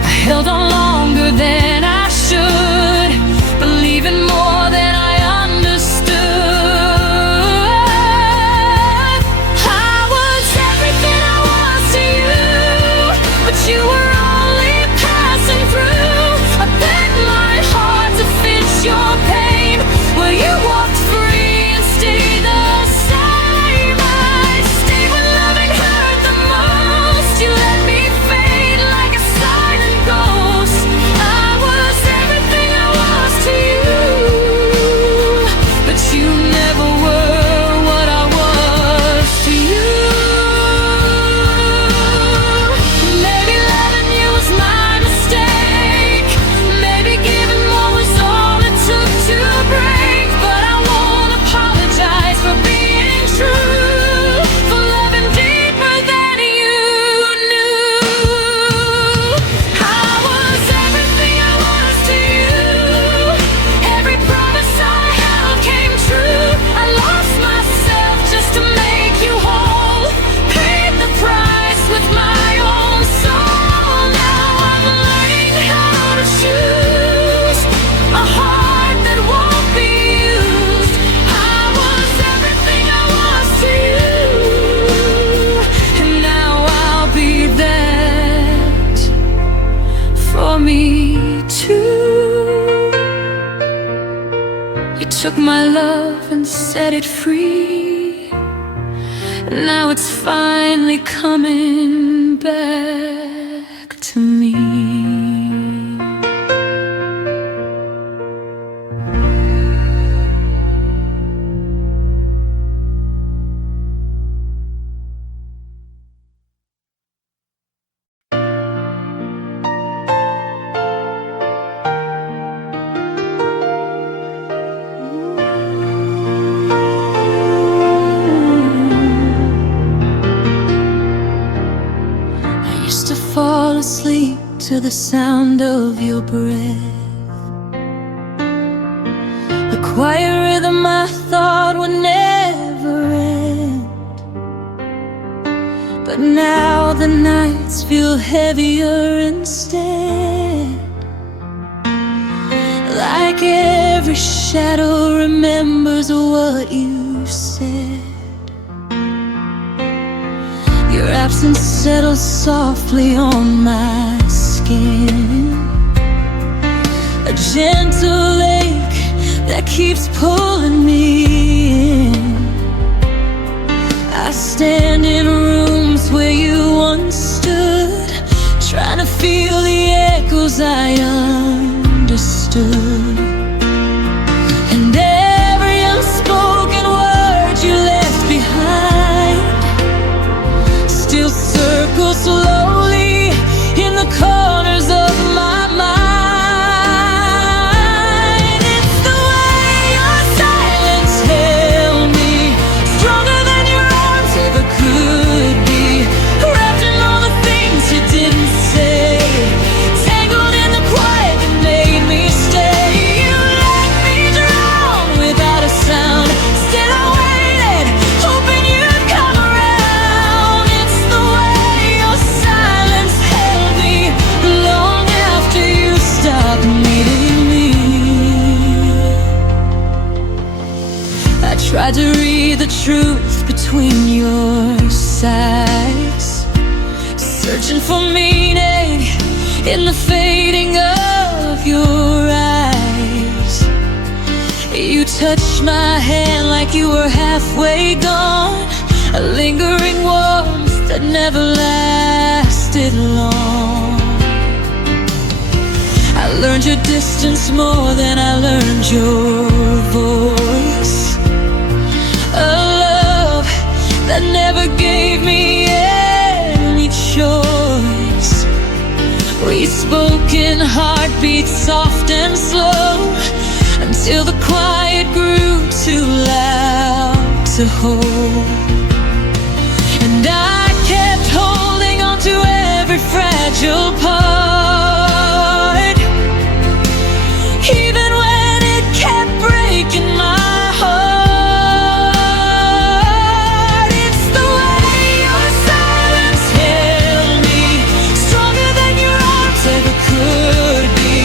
I held on longer than I should, believing more than I understood. I was everything I was to you, but you were only passing through. I bent my heart to fit your pain, well you walked free and stayed the same. I stayed when loving hurt the most. You let me fade like a silent ghost. I was everything I was to you, but you never were what I was to you. Maybe loving you was my mistake, maybe giving more was all it took to break. But I won't apologize for being true, for loving deeper than you knew. I was everything I was to you, every promise I held came true. I lost myself just to make you whole, paid the price with my own soul. Now I'm learning how to choose a heart that won't be used. I was everything I was to you, and now I'll be that for me too. You took my love and set it free, and now it's finally coming back to me. used to fall asleep to the sound of your breath, the quiet rhythm I thought would never end. But now the nights feel heavier instead, like every shadow remembers what you said. Your absence settles softly on my skin, a gentle ache that keeps pulling me in. I stand in rooms where you once stood, trying to feel the echoes I understood. And every unspoken word you left behind still circles slowly in the corners of my mind. It's the way your silence held me, stronger than your arms ever could be, wrapped in all the things you didn't say, tangled in the quiet that made me stay. You let me drown without a sound, still I waited, hoping you'd come around. It's the way your silence held me long after you stopped needing me. I tried to read the truth between your sighs, searching for meaning in the fading of your eyes. You touched my hand like you were halfway gone, a lingering warmth that never lasted long. I learned your distance more than I learned your voice, a love that never gave me any choice. We spoke in heartbeats soft and slow, until the quiet grew too loud to hold. And I kept holding on to every fragile part, even when it kept breaking my heart. It's the way your silence held me, stronger than your arms ever could be,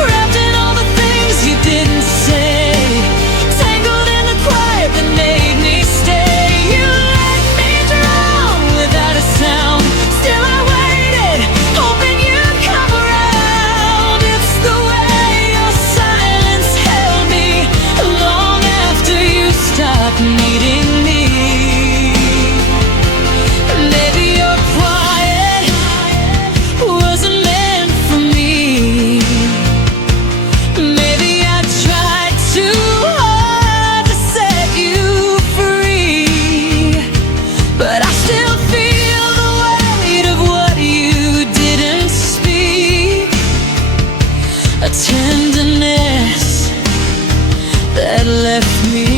wrapped in all the things you didn't say, tangled in the quiet that made me stay. You let me drown without a sound, still I waited, hoping you'd come around. It's the way your silence held me long after you stopped needing me. Maybe your quiet wasn't meant for me. Maybe I tried too hard to set you free, but I still feel the weight of what you didn't speak, a tenderness that left me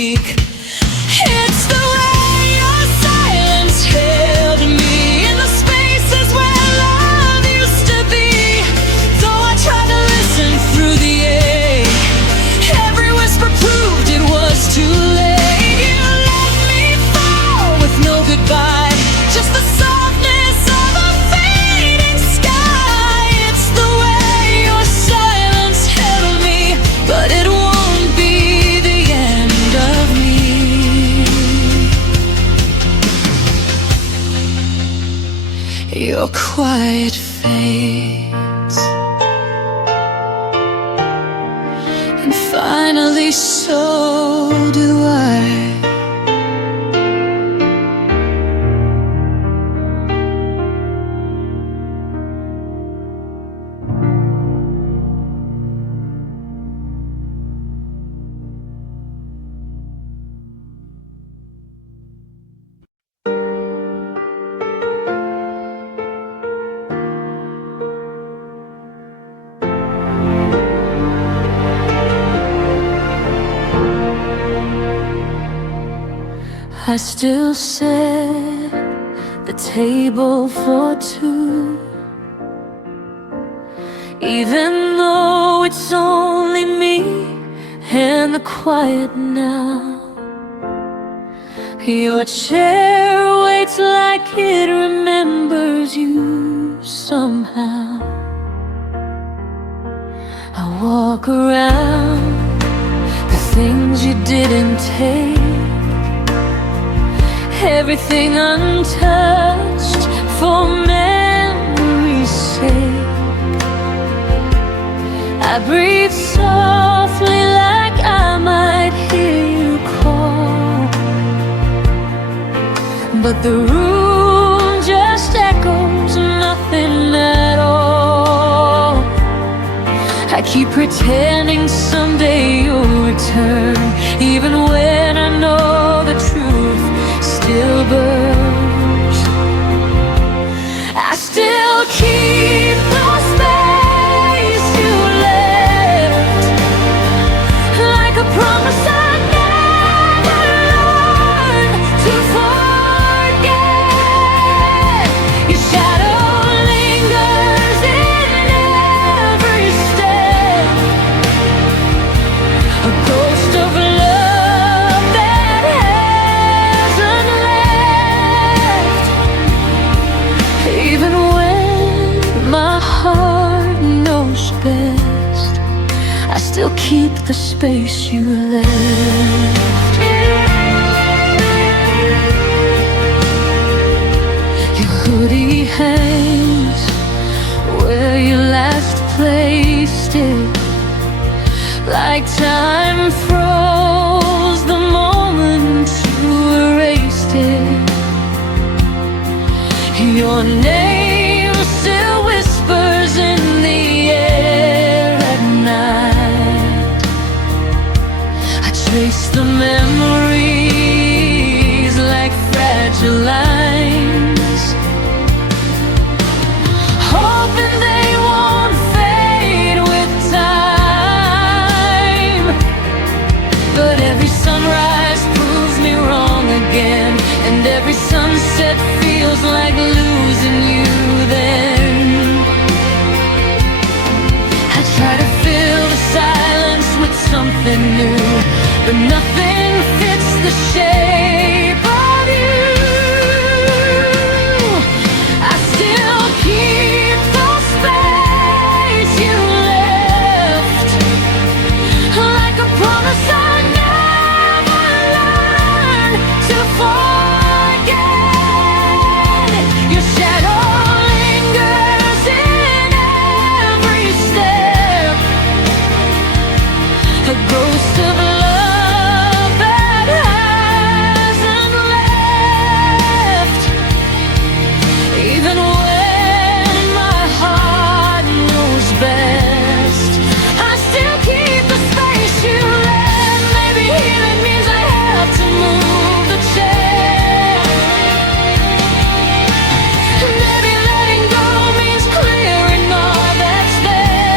weak. It's the way your silence held me in the spaces where love used to be. Though I tried to listen through the ache, every whisper proved it was too late. You let me fall with no goodbye, just the softness of a fading sky. It's the way your silence held me, but it won't be the end of me. Your quiet fades, and finally so do I. I still set the table for two, even though it's only me and the quiet now. Your chair waits like it remembers you somehow. I walk around the things you didn't take, everything untouched for memory's sake. I breathe softly like I might hear you call, but the room just echoes nothing at all. I keep pretending someday you'll return, even when I know the truth still burns. I still keep the space you left, like a promise I never learned to forget. Your shadow lingers in every step, a ghost of love that hasn't left. Even when my heart knows best, I still keep the space you left. Your hoodie hangs where you last placed it, like time froze the moment you erased it. Your name still whispers in the air at night. I trace the memories like fragile lines, hoping they won't fade with time. But every sunrise proves me wrong again, and every sunset feels like losing you then. I try to fill the silence with something new, but nothing fits the shape of you. I still keep the space you left, like a promise I never learned to forget. Your shadow lingers in every step, a ghost of love that hasn't left. Even when my heart knows best, I still keep the space you left. Maybe healing means I have to move the chair. Maybe letting go means clearing all that's there.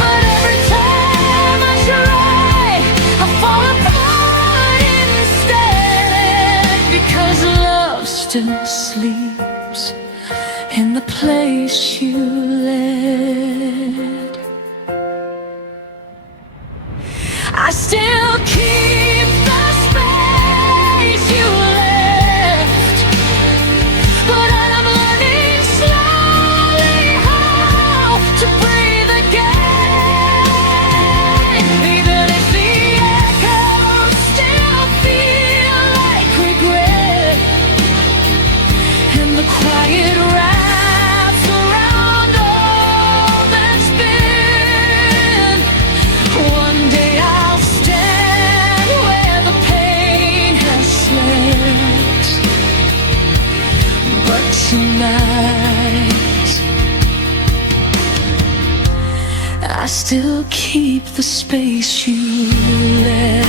But every time I try, I fall apart instead, because love still sleeps in the place you led. I still keep the space you left, but I'm learning slowly how to breathe again. Even if the echoes still feel like regret, and the quiet wraps around all that's been. One day I'll stand where the pain has slept, but tonight I still keep the space you left.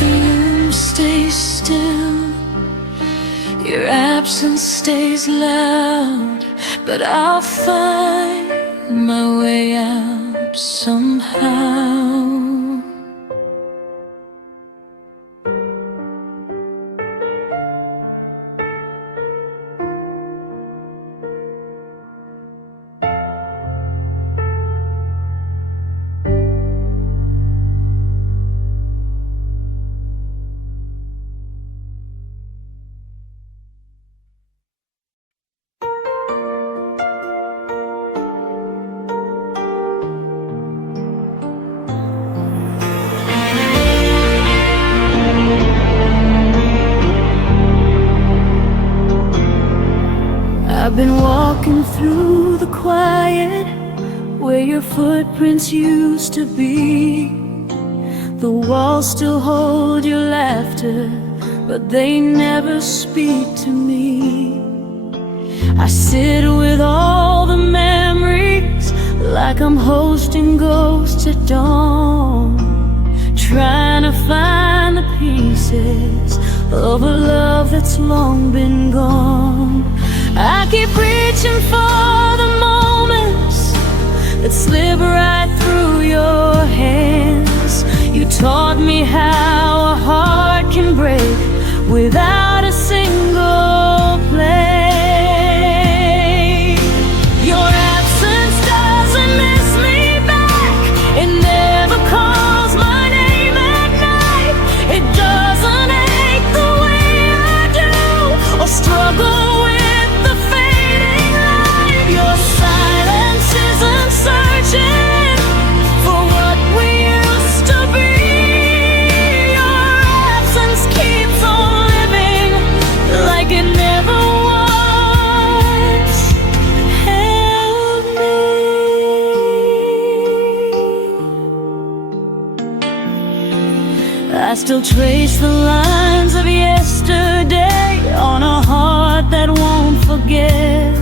The room stays still, your absence stays loud, but I'll find my way somehow. I've been walking through the quiet where your footprints used to be. The walls still hold your laughter, but they never speak to me. I sit with all the memories like I'm hosting ghosts at dawn, trying to find the pieces of a love that's long been gone. I keep reaching for the moments that slip right through your hands. You taught me how a heart can break without a single play. Your absence doesn't miss me back. It never calls my name at night. It doesn't ache the way I do or struggle. I still trace the lines of yesterday on a heart that won't forget.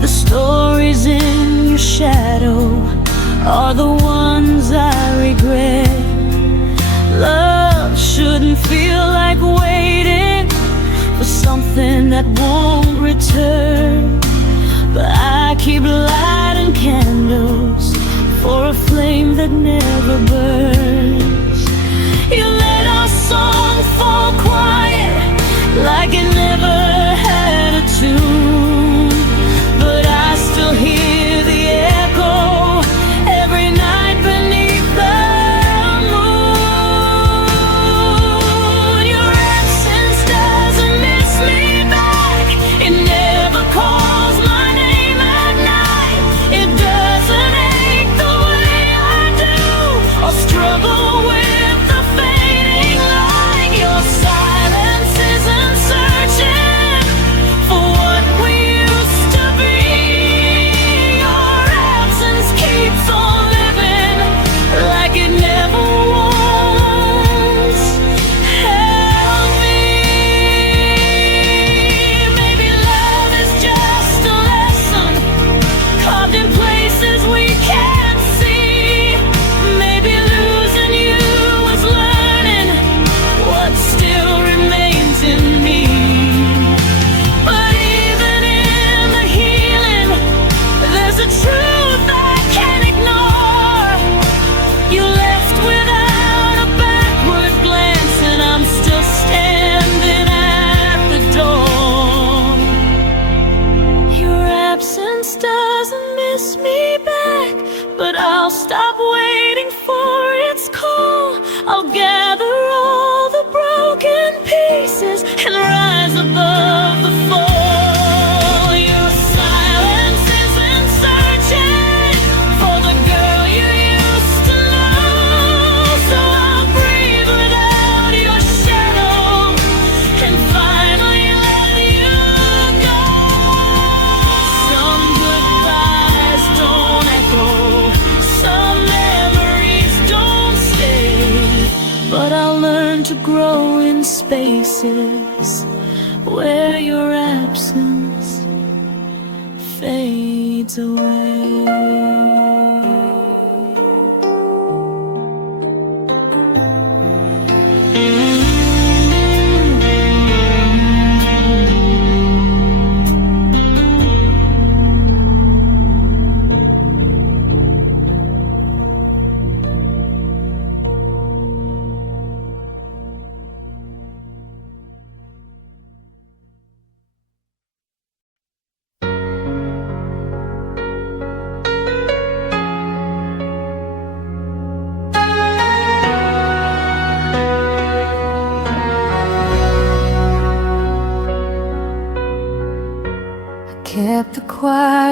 The stories in your shadow are the ones I regret. Love shouldn't feel like waiting for something that won't return, but I keep lighting candles for a flame that never burns. You let our song fall quiet like it never had a tune, but I still hear the echo every night beneath the moon. Your absence doesn't miss me back. It never calls my name at night. It doesn't ache the way I do or struggle with. But I'll stop waiting for its call. I'll gather all the broken pieces and rise above the fall. Your silence isn't searching for the girl you used to know, so I'll breathe without your shadow and finally let you go. Some goodbyes don't echo, but I'll learn to grow in spaces where your absence fades away.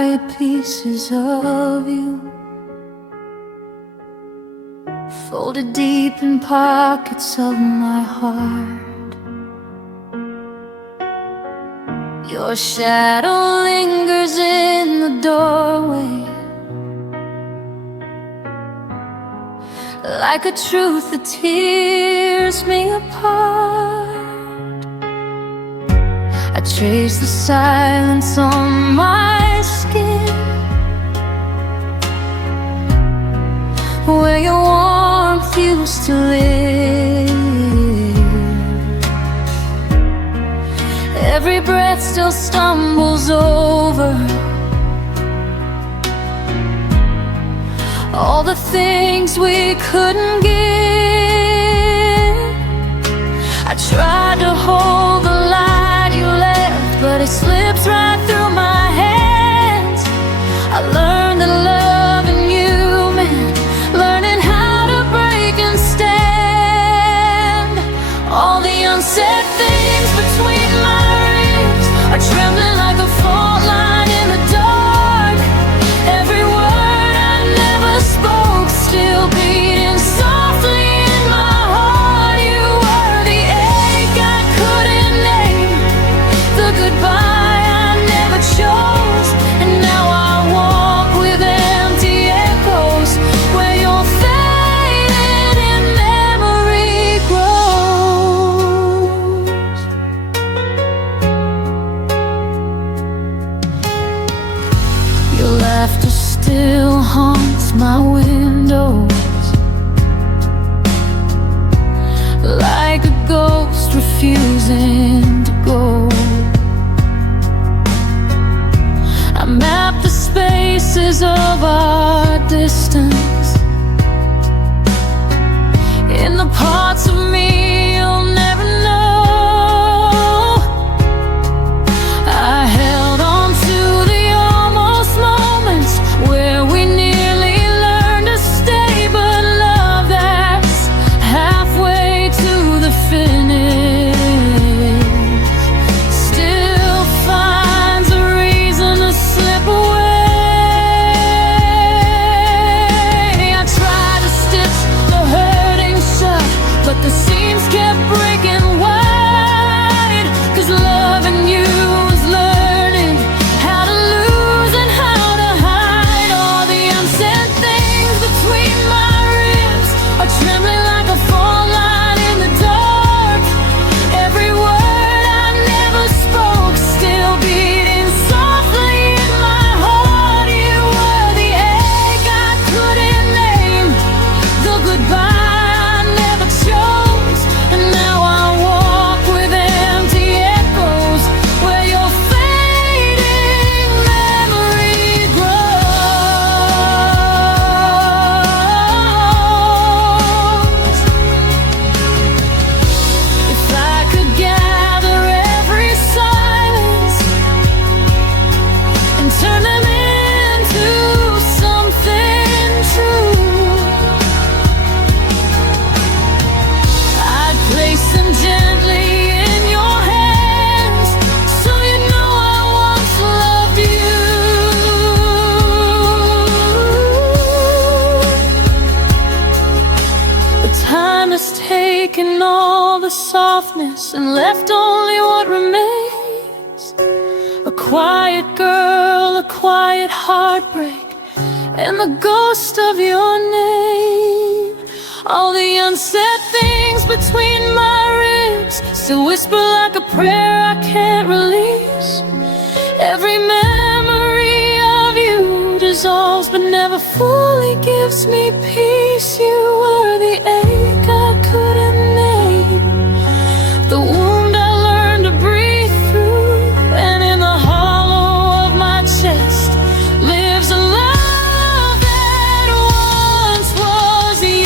quiet pieces of you, folded deep in pockets of my heart. Your shadow lingers in the doorway, like a truth that tears me apart. I trace the silence on my skin, where your warmth used to live. Every breath still stumbles over all the things we couldn't give. I tried to hold the light you left, but it slips right through my hands. I learned that loving you meant learning how to break and stand. All the unsaid things between my ribs are trembling like a fault line in the dark. Every word I never spoke still beating softly in my heart. You were the ache I couldn't name, the goodbye I never chose, and now I walk with empty echoes where you're fading and memory grows. Your laughter still haunts my windows, like a ghost refusing to go. I map the spaces of our distance in the parts of me you'll never know. I held on to the almost moments where we nearly learned to stay, but love that's halfway to the finish still finds a reason to slip away. I tried to stitch the hurting shut, but the seams kept breaking wide. 'Cause loving you was learning how to lose and how to hide. All the unsaid things between my ribs are trembling like a fault line in the dark. Every word I never spoke still beating softly in my heart. You were the ache I couldn't name, the goodbye I never chose, and now I walk with empty echoes where your fading memory grows. If I could gather every silence and turn them into something true, I'd place them gently in your hands, so you know I once loved you. But time has taken all the softness and left only what remains. A quiet girl, a quiet heartbreak, and the ghost of your name. All the unsaid things between my ribs still whisper like a prayer I can't release. Every memory of you dissolves but never fully gives me peace. You were the ache I couldn't name, the wound I learned to breathe through, and in the hollow of my chest lives a love that once was you.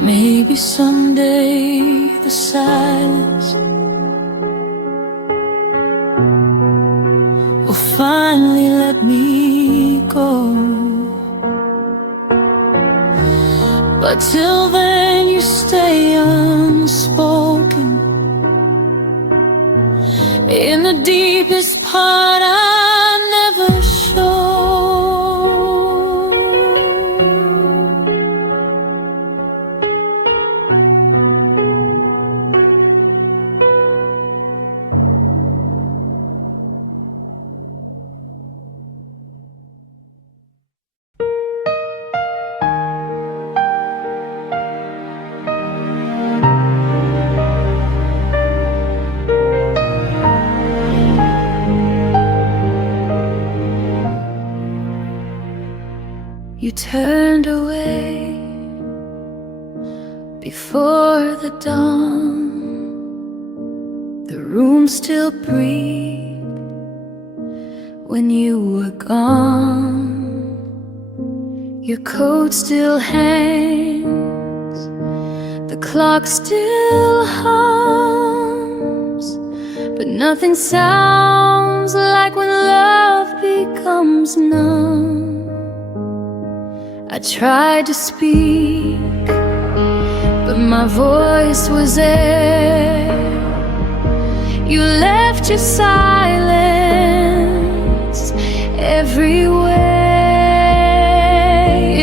Maybe someday the silence will finally let me go. But till then you stay unspoken. In the deepest part I never show. You turned away before the dawn. The room still breathed when you were gone. Your coat still hangs, the clock still hums, but nothing sounds like when love becomes numb. I tried to speak, but my voice was air. You left your silence everywhere.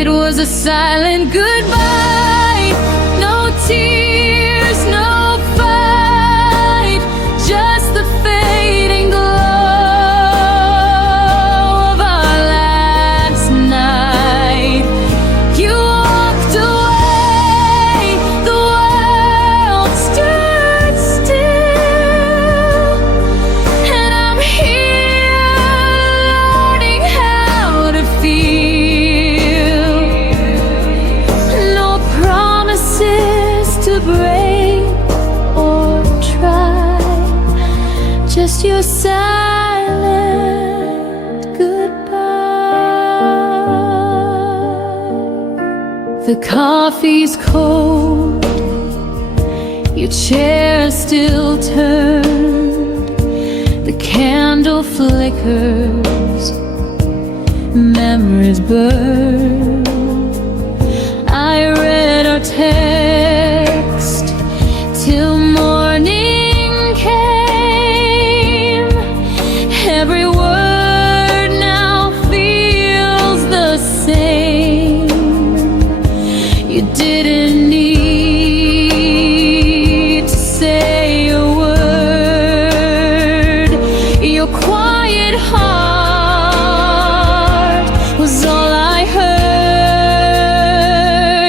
It was a silent goodbye, no tears, no fight, just the fading glow of our last night. You walked away, the world stood still, and I'm here learning how to feel. No promises to break or try, just your silent goodbye. The coffee's cold, your chair still turned, the candle flickers, memories burn. I read our text till morning came. Every word now feels the same. You didn't need to say a word. Your quiet heart was all I heard.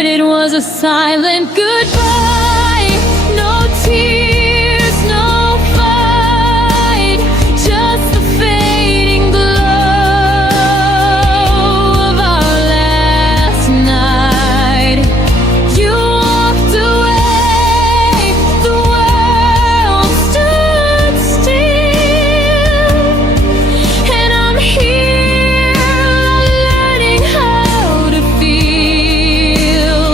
It was a silent goodbye, no tears, no fight, just the fading glow of our last night. You walked away, the world stood still, and I'm here learning how to feel.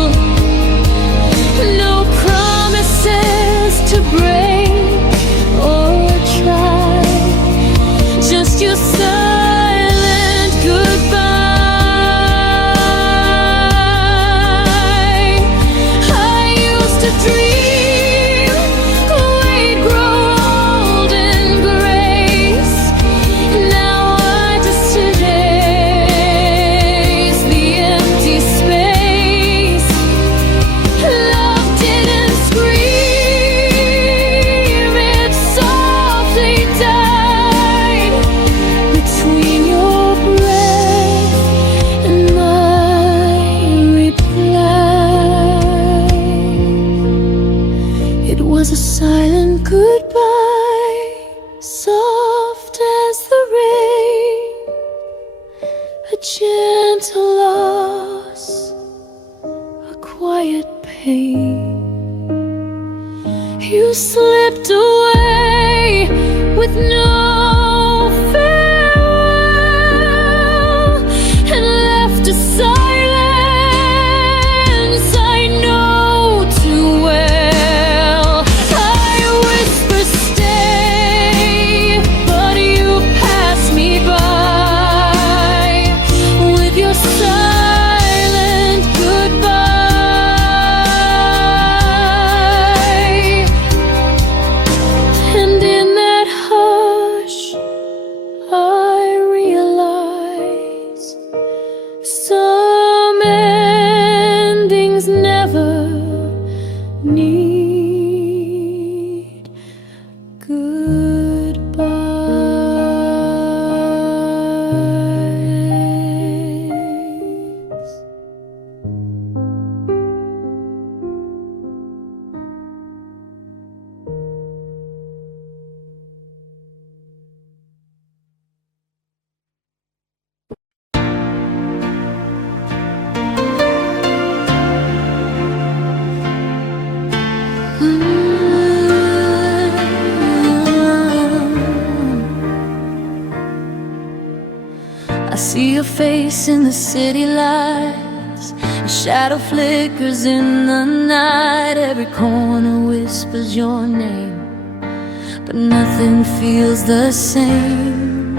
No promises to break or try, just your silent goodbye. I used to dream we'd grow old in grace. Now I just erase the empty space. Love didn't scream, it softly died between your breath and my reply. It was a silent goodbye, soft as the rain, a gentle loss, a quiet pain. You slipped away with no farewell and left a silence I know too well. I whisper stay, but you pass me by face in the city lights. A shadow flickers in the night. Every corner whispers your name, but nothing feels the same.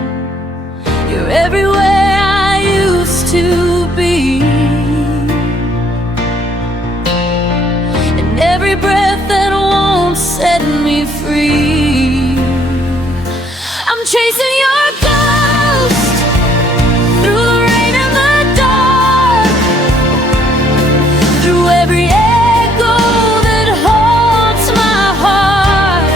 You're everywhere I used to be, and every breath that won't set me free. I'm chasing your ghost through the rain and the dark, through every echo that haunts my heart.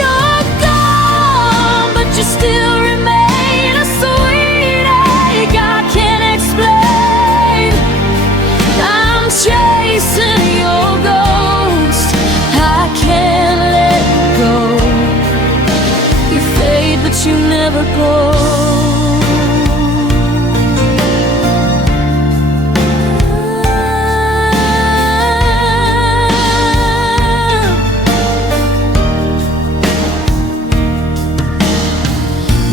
You're gone, but you still remain a sweet ache I can't explain. I'm chasing your ghost, I can't let go. You fade, but you never go.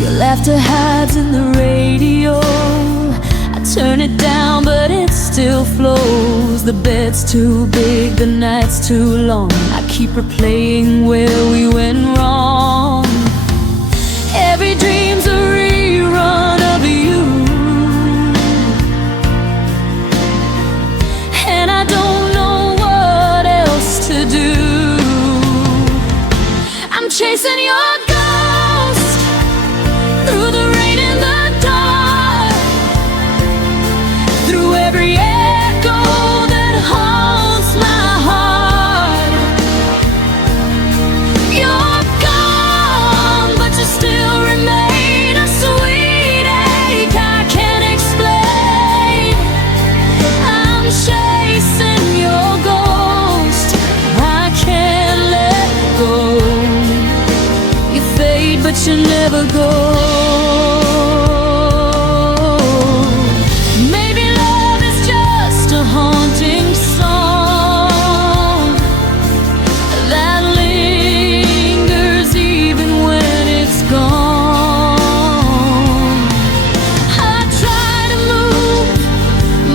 Your laughter hides in the radio. I turn it down, but it still flows. The bed's too big, the night's too long. I keep replaying where we went wrong. Every dream's a rerun of you, and I don't know what else to do. I'm chasing your ghost through the rain and the dark, through every echo that haunts my heart. You're gone, but you still remain a sweet ache I can't explain. I'm chasing your ghost, I can't let go. You fade, but you never go. Maybe love is just a haunting song that lingers even when it's gone. I try to move,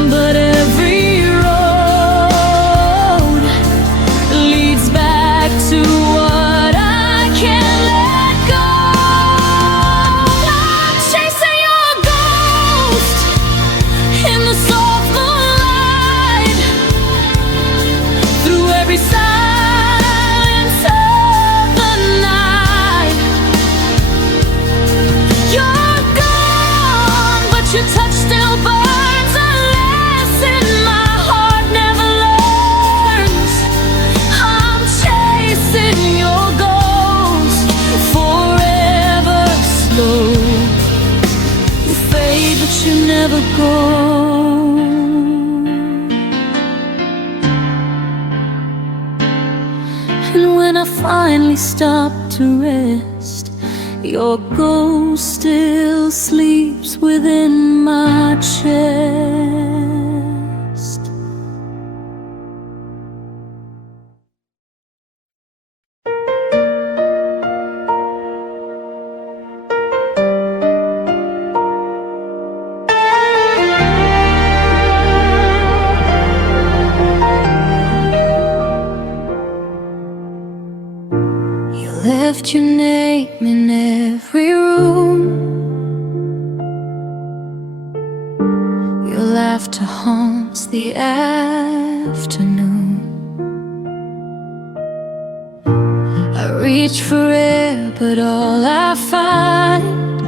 but every road leads back to what I can't let go. I'm chasing your ghost in the soft moonlight, through every silence of the night. You're gone, but your touch still burns a lesson my heart never learns. I'm chasing your ghost forever slow. You fade, but you never go. And when I finally stop to rest, your ghost still sleeps within my chest. You left your name in every room. Your laughter haunts the afternoon. I reach for air, but all I find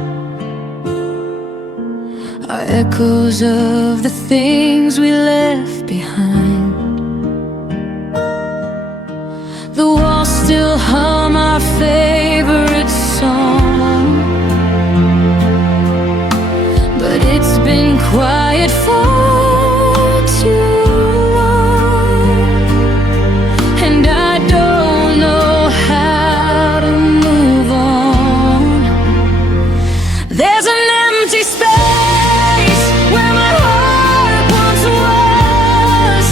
are echoes of the things we left behind. The walls still hum our favorite song, but it's been quiet for too long, and I don't know how to move on. There's an empty space where my heart once was.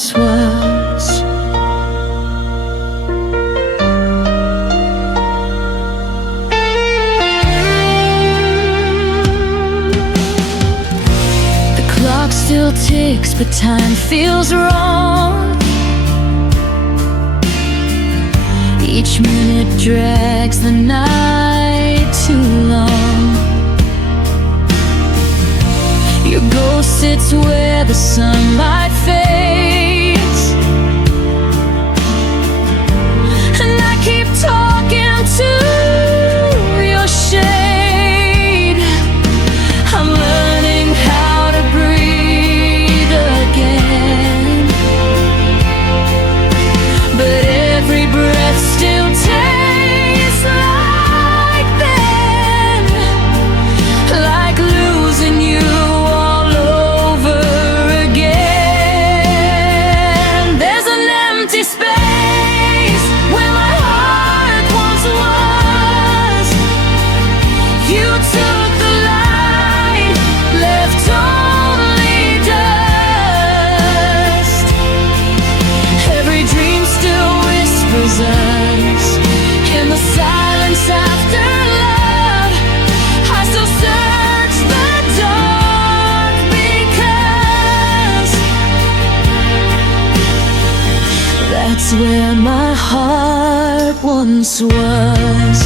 once was. The clock still ticks, but time feels wrong. Each minute drags the night too long. Your ghost sits where the sunlight fades, and I keep talking to your shade. I'm learning how to breathe again, but every breath still tastes like then, like losing you all over again. There's an empty space where my heart once was. You took the light, left only dust. Every dream still whispers us in the silence after love. I still search the dark because that's where my heart once was.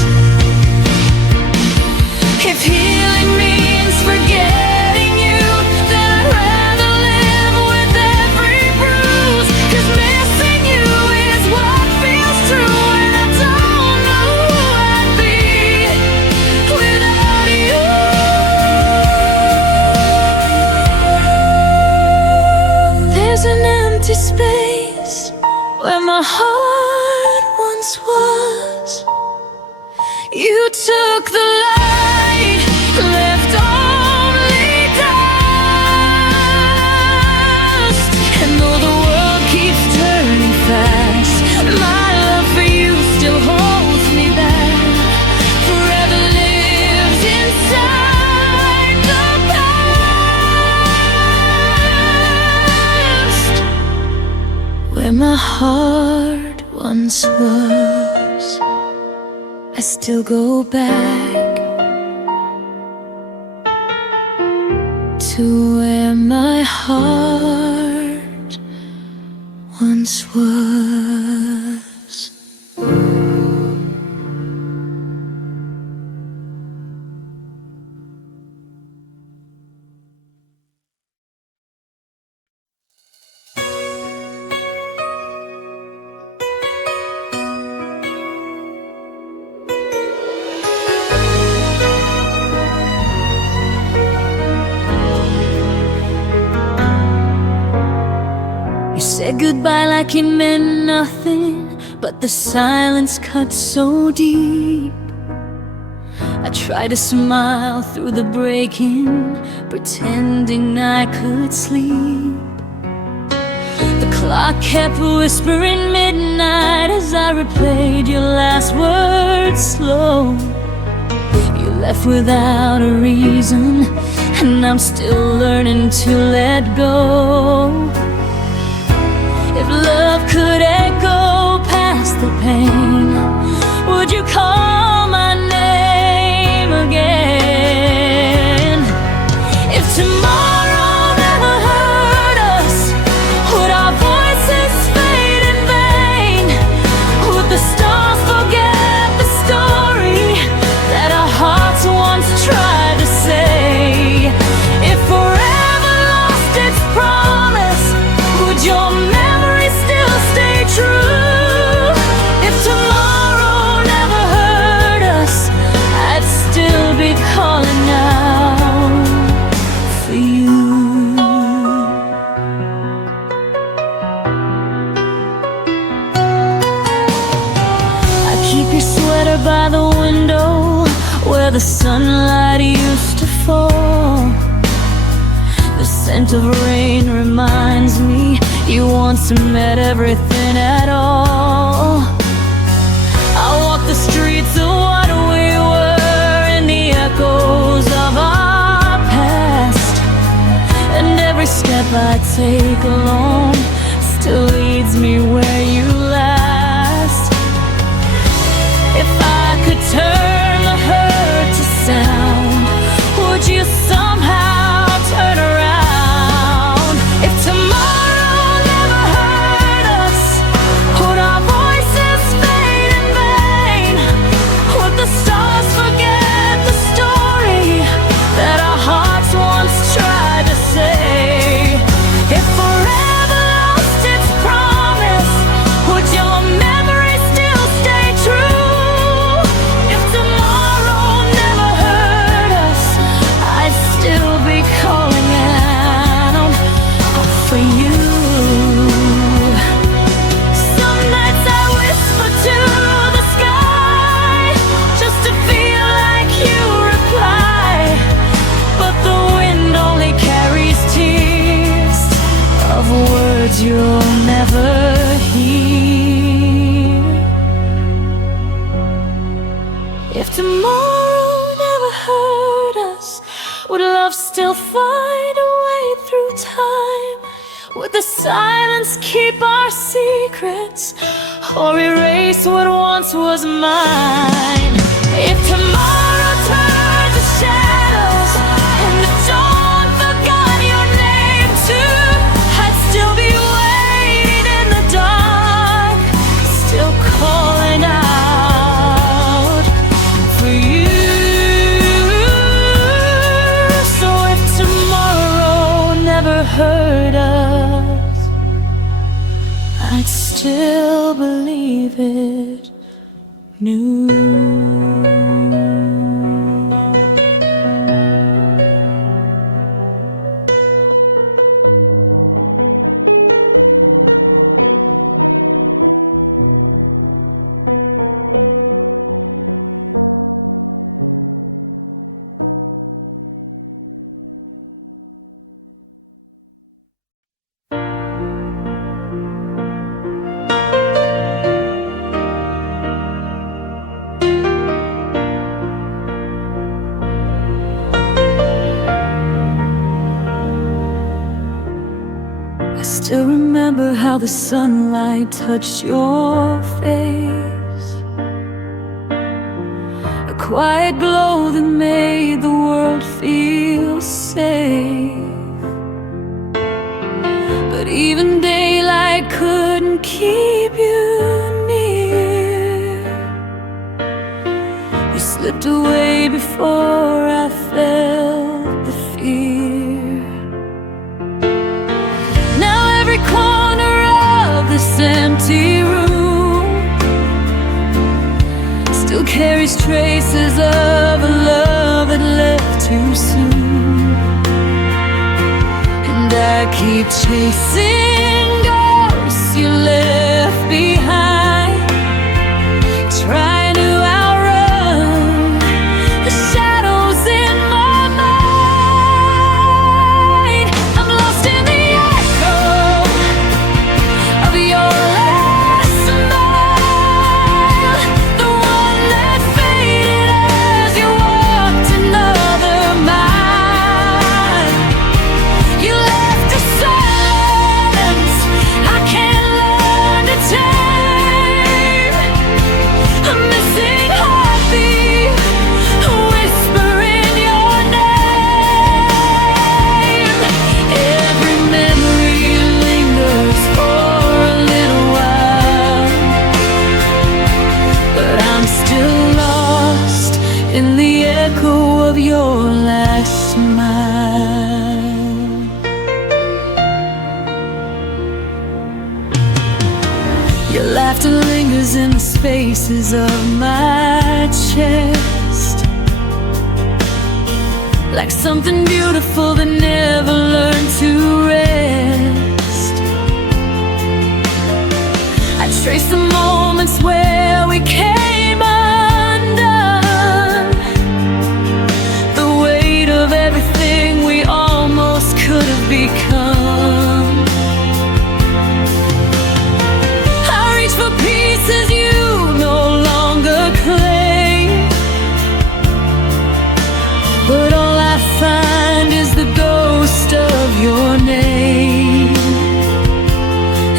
If healing means forgetting you, then I'd rather live with every bruise. 'Cause missing you is what feels true, and I don't know who I'd be without you. There's an empty space where my heart once was. You took the light, left only dust. And though the world keeps turning fast, my love for you still holds me back. Forever lives inside the past, where my heart once was. I still go back to where my heart once was. You said goodbye like it meant nothing, but the silence cut so deep. I tried to smile through the breaking, pretending I could sleep. The clock kept whispering midnight as I replayed your last words slow. You left without a reason, and I'm still learning to let go. If love could echo past the pain, would you call my name again? If tomorrow never hurt us, would our voices fade in vain? Would the stars forget the story that our hearts once tried to say? If forever lost its promise, would your memory still stay true? If tomorrow never hurt us, I'd still be calling out for you. I keep your sweater by the window where the sunlight used to fall. The scent of rain reminds me you once meant everything at all. I walk the streets of what we were in the echoes of our past, and every step I take alone still words you'll never hear. If tomorrow never hurt us, would love still find a way through time? Would the silence keep our secrets, or erase what once was mine? If tomorrow turns to shadows and the dawn forgot your name too, I'd still be waiting in the dark, still calling out for you. So if tomorrow never hurt us, I'd still believe it new. Still remember how the sunlight touched your face, a quiet glow that made the world feel safe. But even daylight couldn't keep you near. You slipped away before I felt the fear. Corner of this empty room still carries traces of a love that left too soon. And I keep chasing ghosts you left behind, trying to outrun the shadows in my mind. I'm lost in the echo of your last smile, the one that faded as you walked another mile. You left a silence I can't learn to tame, a missing heartbeat, a whisper in your name. Every memory lingers for a little while, but I'm still lost in the echo of your last smile. Your laughter lingers in the spaces of my chest, like something beautiful that never learned to rest. I trace the moments where we came undone, the weight of everything we almost could have become. I reach for pieces you no longer claim, but all I find is the ghost of your name.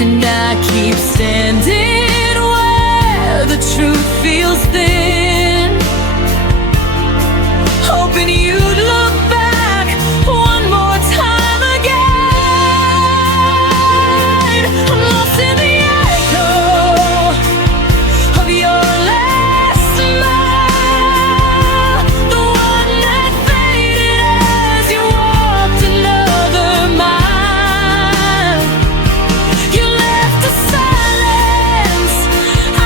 And I keep standing where the truth feels thin, hoping you'd look back one more time again. I'm lost in the echo of your last smile, the one that faded as you walked another mile. You left a silence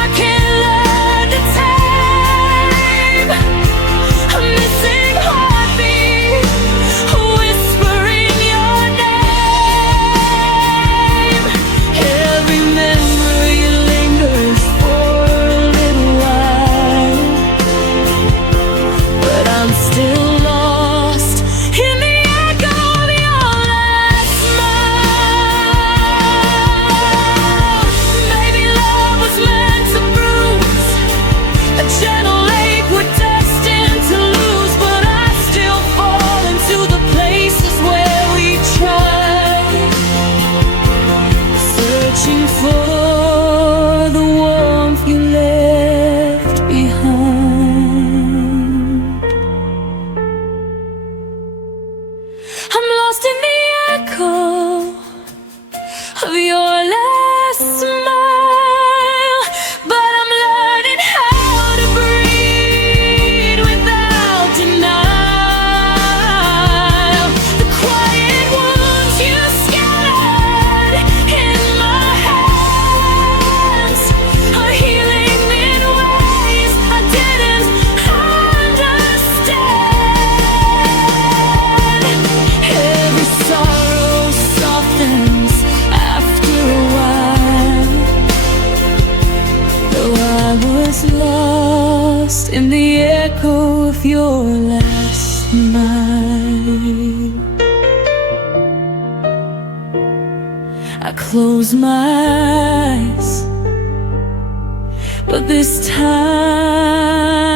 I can't learn to tame, of your last smile. But I'm learning how to breathe without denial. The quiet wounds you scattered in my hands are healing in ways I didn't understand. Every sorrow softens after a while, though I was lost in the echo of your last smile. I close my eyes, but this time